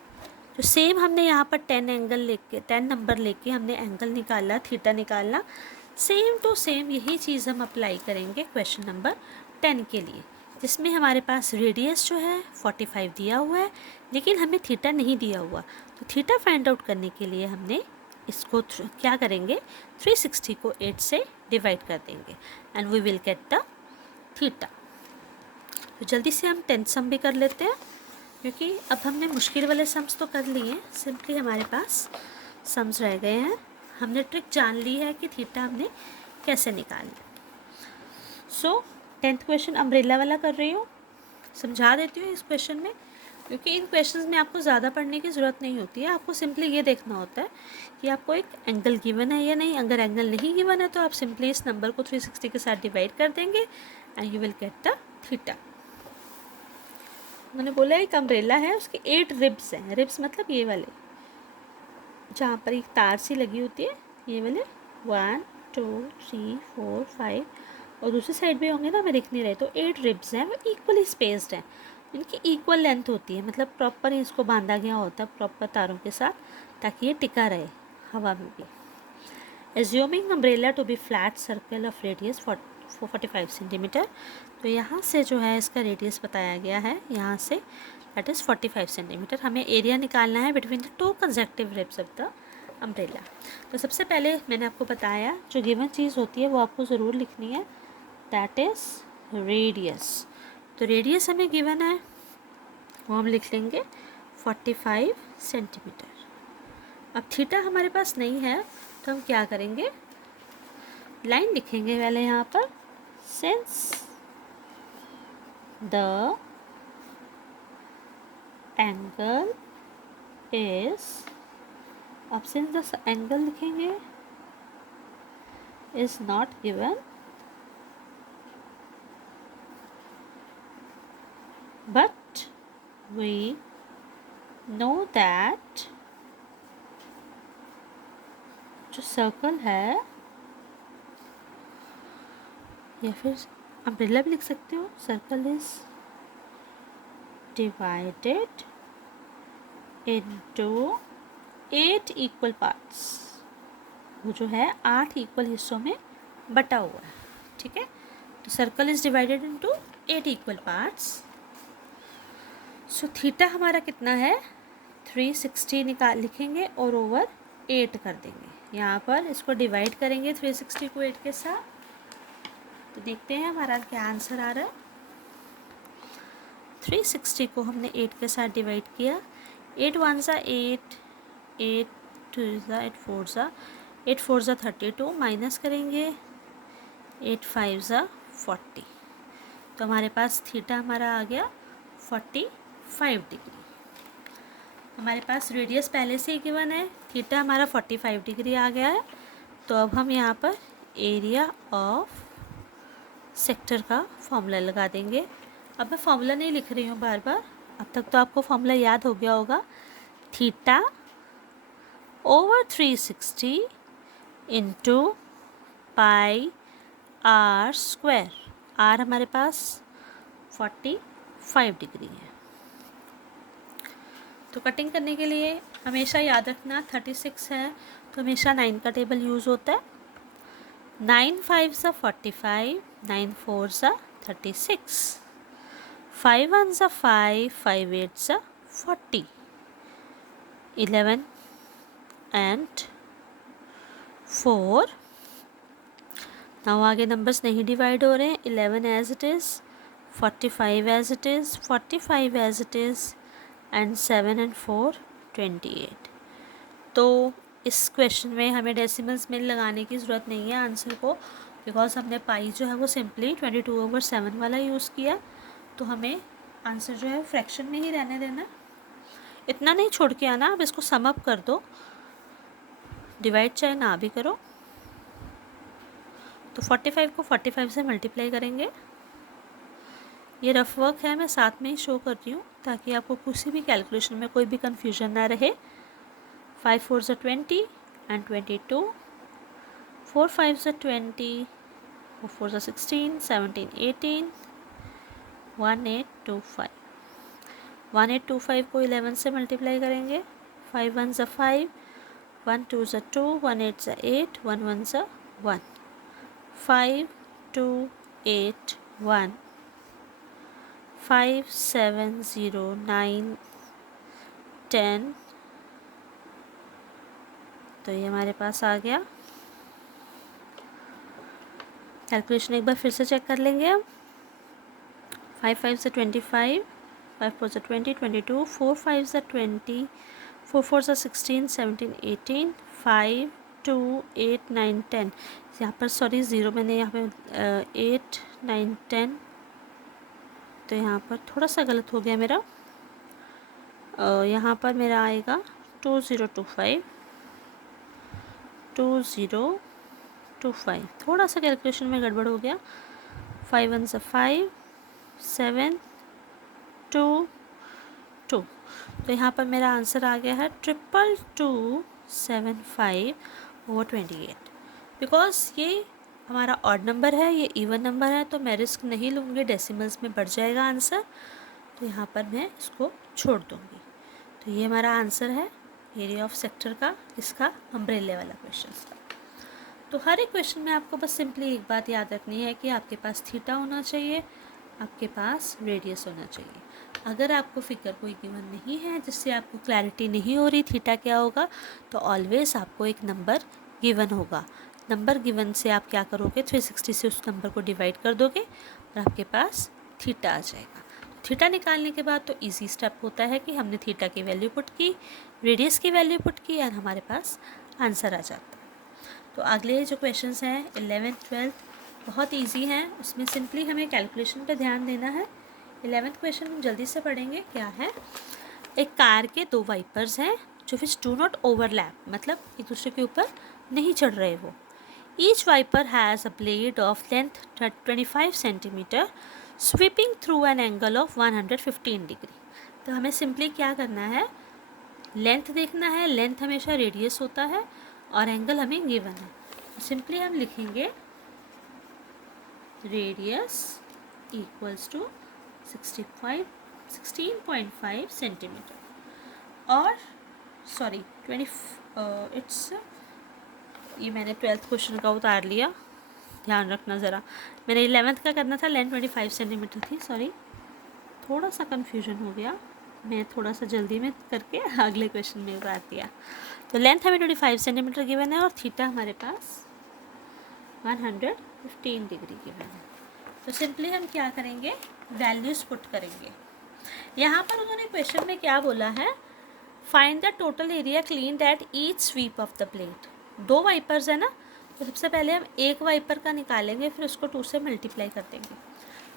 तो सेम हमने यहाँ पर 10 एंगल लेके 10 नंबर लेके हमने एंगल निकाला, थीटा निकालना, सेम टू सेम यही चीज़ हम अप्लाई करेंगे क्वेश्चन नंबर 10 के लिए, जिसमें हमारे पास रेडियस जो है 45 दिया हुआ है लेकिन हमें थीटा नहीं दिया हुआ। तो थीटा फाइंड आउट करने के लिए हमने इसको क्या करेंगे, 360 को 8 से डिवाइड कर देंगे and we will get the theta. तो जल्दी से हम 10 सम भी कर लेते हैं, क्योंकि अब हमने मुश्किल वाले सम्स तो कर लिए हैं, सिंपली हमारे पास सम्स रह गए हैं। हमने ट्रिक जान ली है कि थीटा हमने कैसे निकालना। सो 10th क्वेश्चन अम्ब्रेला वाला कर रही हूँ, समझा देती हूँ। इस क्वेश्चन में क्योंकि इन क्वेश्चंस में आपको ज़्यादा पढ़ने की ज़रूरत नहीं होती है, आपको सिंपली ये देखना होता है कि आपको एक एंगल गिवन है या नहीं। अगर एंगल नहीं गिवन है तो आप सिंपली इस नंबर को 360 के साथ डिवाइड कर देंगे and you will get the theta. उन्होंने बोला एक अम्ब्रेला है, उसके 8 रिब्स हैं। रिब्स मतलब ये वाले जहाँ पर एक तार सी लगी होती है, ये वाले 1 2 3 4 5 और दूसरी साइड भी होंगे ना, मैं देख नहीं रही। तो 8 रिब्स हैं, वो इक्वली स्पेस्ड हैं, इनकी इक्वल लेंथ होती है, मतलब प्रॉपर इसको बांधा गया होता है प्रॉपर तारों के साथ, ताकि ये टिका रहे हवा में भी। Assuming umbrella to be flat circle of radius 45 centimetre, तो यहाँ से जो है इसका रेडियस बताया गया है, यहाँ से दैट इज़ 45 सेंटीमीटर। हमें एरिया निकालना है between the 2 consecutive ribs of the umbrella. तो सबसे पहले मैंने आपको बताया जो गिवन चीज़ होती है वो आपको ज़रूर लिखनी है, दैट इज़ रेडियस। तो रेडियस हमें गिवन है, वो हम लिख लेंगे 45 सेंटीमीटर। अब थीटा हमारे पास नहीं है तो हम क्या करेंगे, लाइन लिखेंगे पहले यहाँ पर, सिंस द एंगल इज, अब सिंस द एंगल लिखेंगे is not given but we know that जो सर्कल है, या फिर अम्ब्रेला भी लिख सकते हो, circle is divided into 8 equal parts, वो जो है 8 इक्वल हिस्सों में बटा हुआ है, ठीक है। तो circle is divided into 8 equal parts. So theta हमारा कितना है, 360 निकाल लिखेंगे और ओवर 8 कर देंगे। यहाँ पर इसको डिवाइड करेंगे 360 को 8 के साथ, तो देखते हैं हमारा क्या आंसर आ रहा है। 360 को हमने 8 के साथ डिवाइड किया, 8 1 ज़ा 8, 8 2 ज़ा 8 4 ज़ा 8 4 ज़ा 32, माइनस करेंगे 8 5 ज़ा 40, तो हमारे पास थीटा हमारा आ गया 45 डिग्री। हमारे पास रेडियस पहले से ही गिवन है, थीटा हमारा 45 डिग्री आ गया है। तो अब हम यहाँ पर एरिया ऑफ सेक्टर का फॉर्मूला लगा देंगे। अब मैं फॉर्मूला नहीं लिख रही हूँ बार बार, अब तक तो आपको फॉर्मूला याद हो गया होगा, theta over 360 into pi R square. R हमारे पास 45 डिग्री है। तो कटिंग करने के लिए हमेशा याद रखना 36 है तो हमेशा 9 का टेबल यूज़ होता है। 9 5 ज़ा 45, 9 4 ज़ा 36, 5 1 ज़ा 5, 5 8 ज़ा 40, 11 and 4। नाउ आगे नंबर्स नहीं डिवाइड हो रहे हैं, 11 as it is, 45 as it is, 45 as it is and 7 and 4 28। तो इस क्वेश्चन में हमें डेसिमल्स में लगाने की ज़रूरत नहीं है आंसर को, बिकॉज हमने पाई जो है वो सिंपली 22/7 वाला यूज़ किया। तो हमें आंसर जो है फ्रैक्शन में ही रहने देना, इतना नहीं छोड़ के आना। अब इसको सम अप कर दो, डिवाइड चाहे ना भी करो। तो 45 को 45 से मल्टीप्लाई करेंगे। ये रफ वर्क है, मैं साथ में ही शो कर रही हूँ ताकि आपको किसी भी कैलकुलेशन में कोई भी कन्फ्यूजन ना रहे। 5 4 ज़ा 20 and 22, 4 5 ज़ा 20, 4 4 ज़ा 16, 17 18, 1825। 1825 को 11 से मल्टीप्लाई करेंगे। 5 1 ज़ा 5, 1 2 ज़ा 2, 1 8 ज़ा 8, 1 1 ज़ा 1, 5 2 8 1, 5 7 0 9 10। तो ये हमारे पास आ गया। कैलकुलेशन एक बार फिर से चेक कर लेंगे हम। 5 5 से 25, 5 4 से 20, 22, 4 5 से 20, 4 4 से 16, 17 18, 5 2 8 9 10। यहाँ पर सॉरी ज़ीरो मैंने यहाँ पे 8 9 10, तो यहाँ पर थोड़ा सा गलत हो गया मेरा। यहाँ पर मेरा आएगा 2025, 2025। थोड़ा सा कैलकुलेशन में गड़बड़ हो गया। 5 1 से 5, 7 2 2। तो यहाँ पर मेरा आंसर आ गया है 2275/28। बिकॉज ये हमारा ऑड नंबर है, ये इवन नंबर है, तो मैं रिस्क नहीं लूँगी, डेसिमल्स में बढ़ जाएगा आंसर, तो यहाँ पर मैं इसको छोड़ दूँगी। तो ये हमारा आंसर है एरिया ऑफ सेक्टर का, इसका अम्ब्रेले वाला क्वेश्चन का। तो हर एक क्वेश्चन में आपको बस सिंपली एक बात याद रखनी है कि आपके पास थीटा होना चाहिए, आपके पास रेडियस होना चाहिए। अगर आपको फिगर कोई गिवन नहीं है, जिससे आपको क्लैरिटी नहीं हो रही थीटा क्या होगा, तो ऑलवेज आपको एक नंबर गिवन होगा। नंबर गिवन से आप क्या करोगे, 360 से उस नंबर को डिवाइड कर दोगे और आपके पास थीटा आ जाएगा। थीटा निकालने के बाद तो इजी स्टेप होता है कि हमने थीटा की वैल्यू पुट की, रेडियस की वैल्यू पुट की और हमारे पास आंसर आ जाता है। तो अगले जो क्वेश्चंस हैं 11th 12th बहुत इजी हैं, उसमें सिंपली हमें कैलकुलेशन पे ध्यान देना है। 11th क्वेश्चन हम जल्दी से पढ़ेंगे। क्या है, एक कार के 2 वाइपर्स हैं जो विच डू नॉट ओवरलैप, मतलब एक दूसरे के ऊपर नहीं चढ़ रहे वो। Each wiper has a blade of length 25 centimetre sweeping through an angle of 115 degree. तो हमें सिंपली क्या करना है, लेंथ देखना है। लेंथ हमेशा रेडियस होता है और एंगल हमें गिवन है। सिंपली हम लिखेंगे रेडियस इक्वल्स टू 16.5 सेंटीमीटर और सॉरी 20 इट्स, ये मैंने 12th क्वेश्चन का उतार लिया, ध्यान रखना ज़रा। मैंने 11th का करना था, लेंथ 25 सेंटीमीटर थी, सॉरी थोड़ा सा कन्फ्यूजन हो गया, मैं थोड़ा सा जल्दी में करके अगले क्वेश्चन में उतार दिया। तो लेंथ हमें 25 सेंटीमीटर गिवन है और थीटा हमारे पास 115 डिग्री गिवन है। तो सिंपली हम क्या करेंगे, वैल्यूज़ पुट करेंगे। यहाँ पर उन्होंने क्वेश्चन में क्या बोला है, find the total area cleaned at each sweep of the plate. 2 wipers है ना, तो सबसे पहले हम एक वाइपर का निकालेंगे, फिर उसको 2 से मल्टीप्लाई कर देंगे।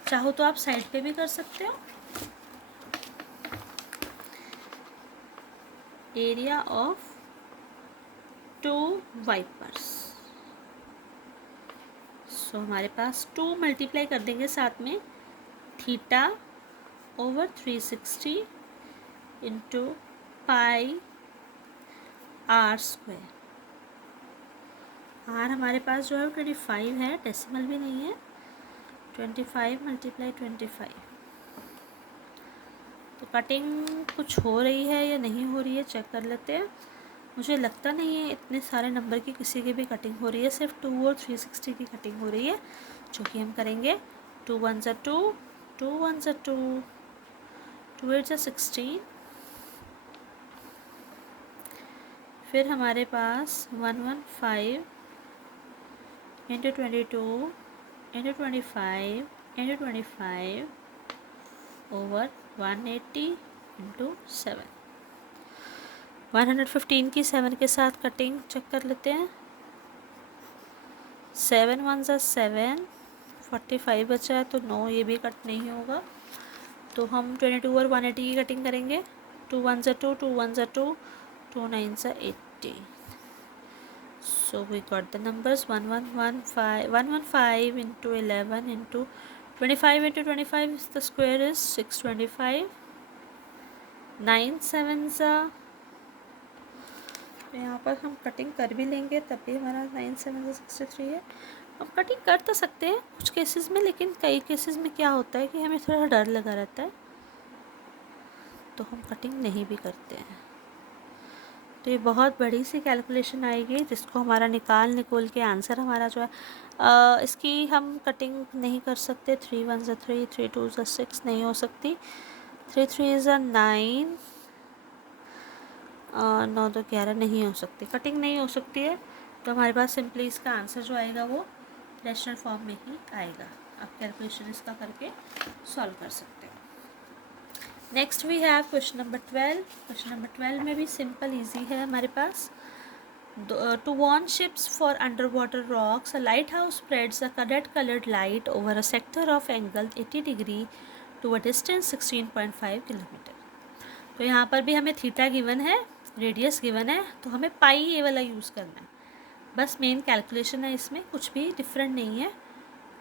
चाहो तो आप साइड पे भी कर सकते हो। एरिया ऑफ 2 वाइपर्स, सो हमारे पास 2 मल्टीप्लाई कर देंगे साथ में, theta over 360 into pi R square. R हमारे पास जो है 25 है, डेसिमल भी नहीं है। 25 मल्टीप्लाई 25। तो कटिंग कुछ हो रही है या नहीं हो रही है चेक कर लेते हैं। मुझे लगता नहीं है इतने सारे नंबर की किसी की भी कटिंग हो रही है, सिर्फ 2 और 360 की कटिंग हो रही है, जो कि हम करेंगे। 2 1 ज़ा 2, 2 1 ज़ा 2, 2 8 ज़ा 16, फिर हमारे पास 115 into 22 into 25 into 25 over 180 into 7। 115 की 7 के साथ कटिंग चेक कर लेते हैं। 7 1 ज़ा 7, 45 बचा है तो 9, ये भी कट नहीं होगा, तो हम 22 और 180 की कटिंग करेंगे। 2 1 ज़ा 2, 2 1 ज़ा 2, 2 9 ज़ा 80। So we got the numbers 115 into 11 into 25 into 25 is the square is 625, 9 7 ज़ा, तो यहाँ पर हम कटिंग कर भी लेंगे तब भी हमारा 9 7 ज़ा 63 है। हम कटिंग कर तो सकते हैं कुछ केसेस में, लेकिन कई केसेस में क्या होता है कि हमें थोड़ा डर लगा रहता है, तो हम कटिंग नहीं भी करते हैं। तो ये बहुत बड़ी सी कैलकुलेशन आएगी, जिसको हमारा निकाल के आंसर हमारा जो है इसकी हम कटिंग नहीं कर सकते। 3 1 ज़ा 3, 3 2 ज़ा 6 नहीं हो सकती, 3 3 ज़ा 9, 9 2 11 नहीं हो सकती, कटिंग नहीं हो सकती है। तो हमारे पास सिंपली इसका आंसर जो आएगा वो रैशनल फॉर्म में ही आएगा। आप कैलकुलेशन इसका करके सॉल्व कर सकते हो। Next we have question number 12। Question number 12 में भी सिंपल इजी है हमारे पास। To warn ships for underwater rocks, a lighthouse spreads a red coloured light over a sector of angle 80 degree to a distance 16.5 kilometre. तो यहाँ पर भी हमें थीटा गिवन है, रेडियस गिवन है, तो हमें पाई ये वाला यूज़ करना है। बस मेन कैलकुलेशन है, इसमें कुछ भी डिफरेंट नहीं है।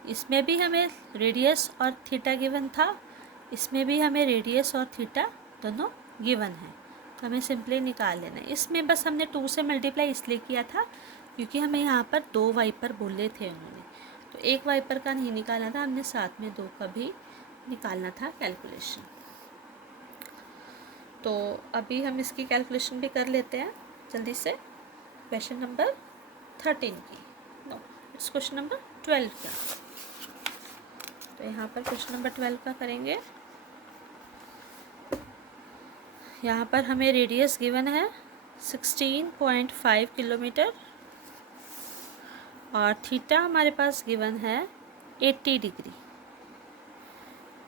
इसमें भी हमें रेडियस और थीटा गिवन था, इसमें भी हमें रेडियस और थीटा दोनों गिवन है, तो हमें सिंपली निकाल लेना है। इसमें बस हमने 2 से मल्टीप्लाई इसलिए किया था क्योंकि हमें यहाँ पर 2 वाइपर बोले थे उन्होंने, तो एक वाइपर का नहीं निकालना था, हमने साथ में 2 का भी निकालना था कैलकुलेशन। तो अभी हम इसकी कैलकुलेशन भी कर लेते हैं जल्दी से। क्वेश्चन नंबर 13 की, नो इट्स क्वेश्चन नंबर 12 का। तो यहाँ पर क्वेश्चन नंबर 12 का करेंगे। यहाँ पर हमें रेडियस गिवन है 16.5 किलोमीटर और थीटा हमारे पास गिवन है 80 डिग्री।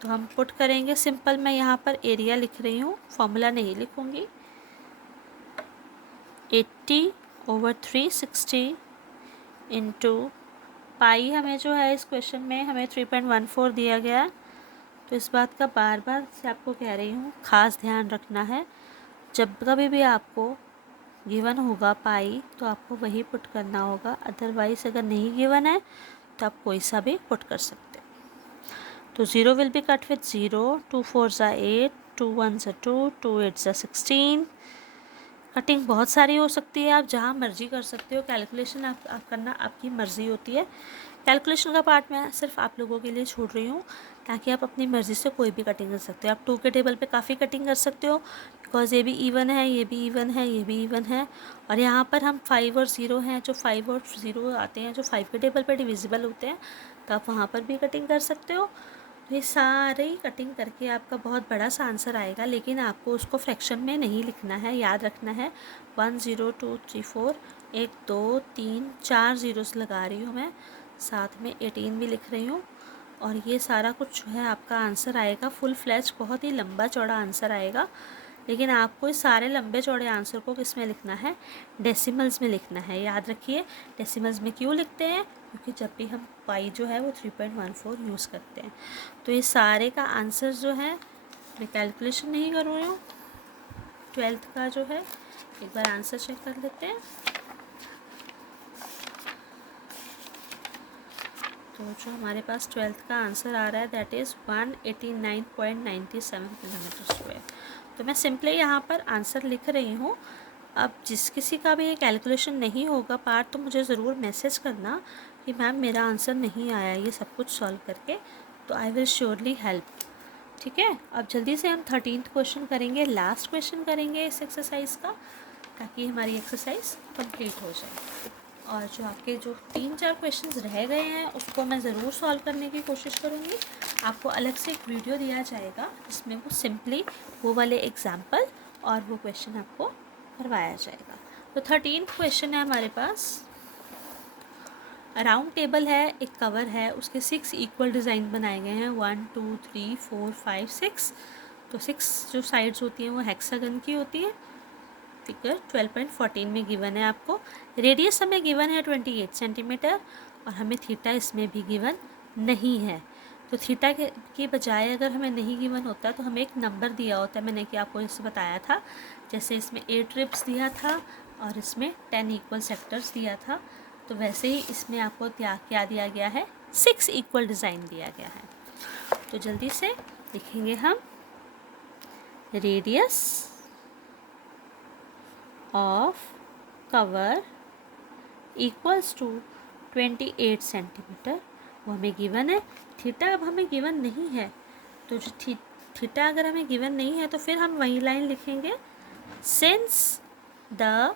तो हम पुट करेंगे सिंपल, मैं यहाँ पर एरिया लिख रही हूँ, फॉर्मूला नहीं लिखूँगी। 80/360 इंटू पाई, हमें जो है इस क्वेश्चन में हमें 3.14 दिया गया है। तो इस बात का बार बार से आपको कह रही हूँ, ख़ास ध्यान रखना है, जब कभी भी आपको गिवन होगा पाई तो आपको वही पुट करना होगा, अदरवाइज़ अगर नहीं गिवन है तो आप कोई सा भी पुट कर सकते हैं। तो 0 will be cut with 0, 2 4s are 8, 2 1s are 2, 2 8s are 16। Cutting बहुत सारी हो सकती है, आप जहाँ मर्जी कर सकते हो। कैलकुलेशन आप करना आपकी मर्ज़ी होती है। कैलकुलेशन का पार्ट मैं सिर्फ आप लोगों के लिए छोड़ रही हूँ ताकि आप अपनी मर्ज़ी से कोई भी कटिंग कर सकते हो। आप 2 के टेबल पे काफ़ी कटिंग कर सकते हो, बिकॉज ये भी इवन है, ये भी इवन है, ये भी इवन है। और यहाँ पर हम 5 और 0 हैं, जो 5 और 0 आते हैं जो 5 के टेबल पर डिविजिबल होते हैं, तो आप वहाँ पर भी कटिंग कर सकते हो। ये सारे ही कटिंग करके आपका बहुत बड़ा सा आंसर आएगा, लेकिन आपको उसको फ्रैक्शन में नहीं लिखना है, याद रखना है। 1 0 2 3 4, 1 2 3 4 ज़ीरोस लगा रही हूँ मैं, साथ में 18 भी लिख रही हूँ। और ये सारा कुछ जो है आपका आंसर आएगा फुल फ्लैश, बहुत ही लंबा चौड़ा आंसर आएगा। लेकिन आपको इस सारे लंबे चौड़े आंसर को किस में लिखना है, डेसिमल्स में लिखना है। याद रखिए, डेसिमल्स में क्यों लिखते हैं, क्योंकि जब भी हम पाई जो है वो 3.14 यूज़ करते हैं। तो ये सारे का आंसर जो है, मैं कैलकुलेशन नहीं कर रही हूँ, 12th का जो है एक बार आंसर चेक कर लेते हैं। तो जो हमारे पास 12th का आंसर आ रहा है दैट इज़ 189.97 किलोमीटर स्क्वायर। तो मैं सिंपली यहाँ पर आंसर लिख रही हूँ। अब जिस किसी का भी ये कैलकुलेशन नहीं होगा पार्ट, तो मुझे ज़रूर मैसेज करना कि मैम मेरा आंसर नहीं आया ये सब कुछ सॉल्व करके, तो आई विल श्योरली हेल्प। ठीक है, अब जल्दी से हम 13th क्वेश्चन करेंगे, लास्ट क्वेश्चन करेंगे इस एक्सरसाइज का, ताकि हमारी एक्सरसाइज कंप्लीट हो जाए। और जो आपके जो 3-4 क्वेश्चंस रह गए हैं उसको मैं ज़रूर सॉल्व करने की कोशिश करूँगी। आपको अलग से एक वीडियो दिया जाएगा जिसमें वो सिंपली वो वाले एग्जाम्पल और वो क्वेश्चन आपको करवाया जाएगा। तो 13th क्वेश्चन है हमारे पास, राउंड टेबल है, एक कवर है, उसके 6 इक्वल डिज़ाइन बनाए गए हैं, 1 2 3 4 5 6। तो 6 जो साइड्स होती हैं वो हेक्सागन की होती है। फिगर 12.14 में गिवन है आपको। रेडियस हमें गिवन है 28 सेंटीमीटर और हमें थीटा इसमें भी गिवन नहीं है। तो थीटा के बजाय अगर हमें नहीं गिवन होता तो हमें एक नंबर दिया होता है, मैंने क्या आपको इससे बताया था, जैसे इसमें 8 रिब्स दिया था और इसमें 10 इक्वल सेक्टर्स दिया था, तो वैसे ही इसमें आपको क्या दिया गया है, 6 इक्वल डिज़ाइन दिया गया है। तो जल्दी से लिखेंगे हम, radius of cover equals to 28 centimetre, वो हमें गिवन है। थीटा अब हमें गिवन नहीं है, तो जो थीटा अगर हमें गिवन नहीं है तो फिर हम वही लाइन लिखेंगे, since the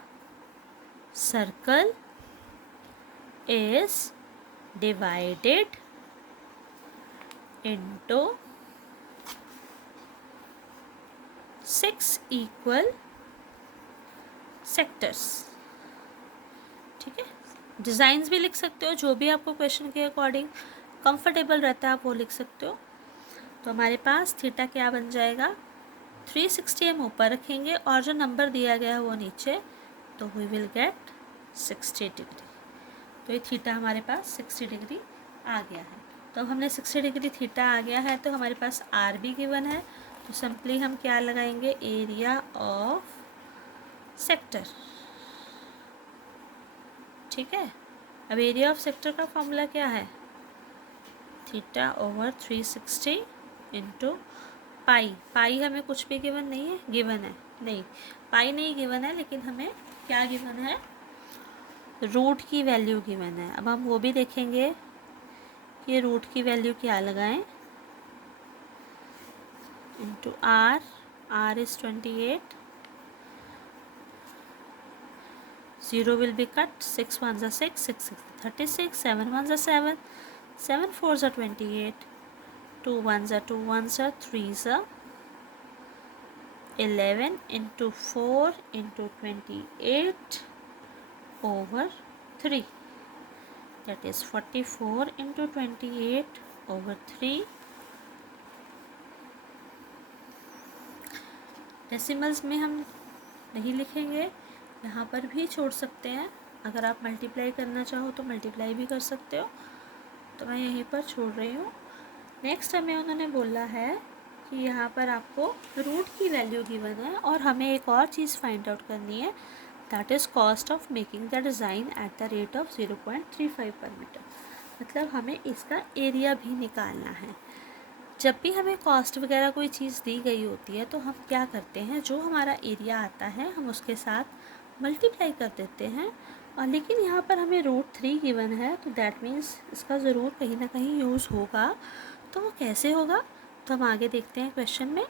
circle is divided into 6 equal sectors. ठीक है, डिज़ाइंस भी लिख सकते हो, जो भी आपको क्वेश्चन के अकॉर्डिंग कंफर्टेबल रहता है आप वो लिख सकते हो। तो हमारे पास थीटा क्या बन जाएगा, 360 हम ऊपर रखेंगे और जो नंबर दिया गया है वो नीचे, तो वी विल गेट 60 डिग्री। तो ये थीटा हमारे पास 60 डिग्री आ गया है। तो अब हमने 60 डिग्री थीटा आ गया है, तो हमारे पास आर भी गिवन है, तो सिंपली हम क्या लगाएंगे, एरिया ऑफ सेक्टर। ठीक है, अब एरिया ऑफ सेक्टर का फॉर्मूला क्या है, थीटा ओवर 360 इंटू पाई। पाई हमें कुछ भी गिवन नहीं है, गिवन है नहीं, पाई नहीं गिवन है, लेकिन हमें क्या गिवन है, रूट की वैल्यू गिवन है। अब हम वो भी देखेंगे कि रूट की वैल्यू क्या लगाएं, into R, R is 28, 0 will be cut, 6 1s are 6, 6 6 36, 7 1s are 7, 7 4s are 28, 2 1s are 2 1s are 3s are 11 into 4 into 28 over 3, that is 44 into 28 over 3। Decimals में हम नहीं लिखेंगे, यहाँ पर भी छोड़ सकते हैं, अगर आप मल्टीप्लाई करना चाहो तो मल्टीप्लाई भी कर सकते हो, तो मैं यहीं पर छोड़ रही हूँ। नेक्स्ट हमें उन्होंने बोला है कि यहाँ पर आपको रूट की वैल्यू गिवन है और हमें एक और चीज़ फाइंड आउट करनी है, that is cost of making the design at the rate of 0.35 पर मीटर। मतलब हमें इसका एरिया भी निकालना है। जब भी हमें कॉस्ट वगैरह कोई चीज़ दी गई होती है तो हम क्या करते हैं, जो हमारा एरिया आता है हम उसके साथ मल्टीप्लाई कर देते हैं, और लेकिन यहाँ पर हमें √3 गिवन है, तो दैट मीन्स इसका ज़रूर कहीं ना कहीं यूज़ होगा। तो वो कैसे होगा, तो हम आगे देखते हैं क्वेश्चन में।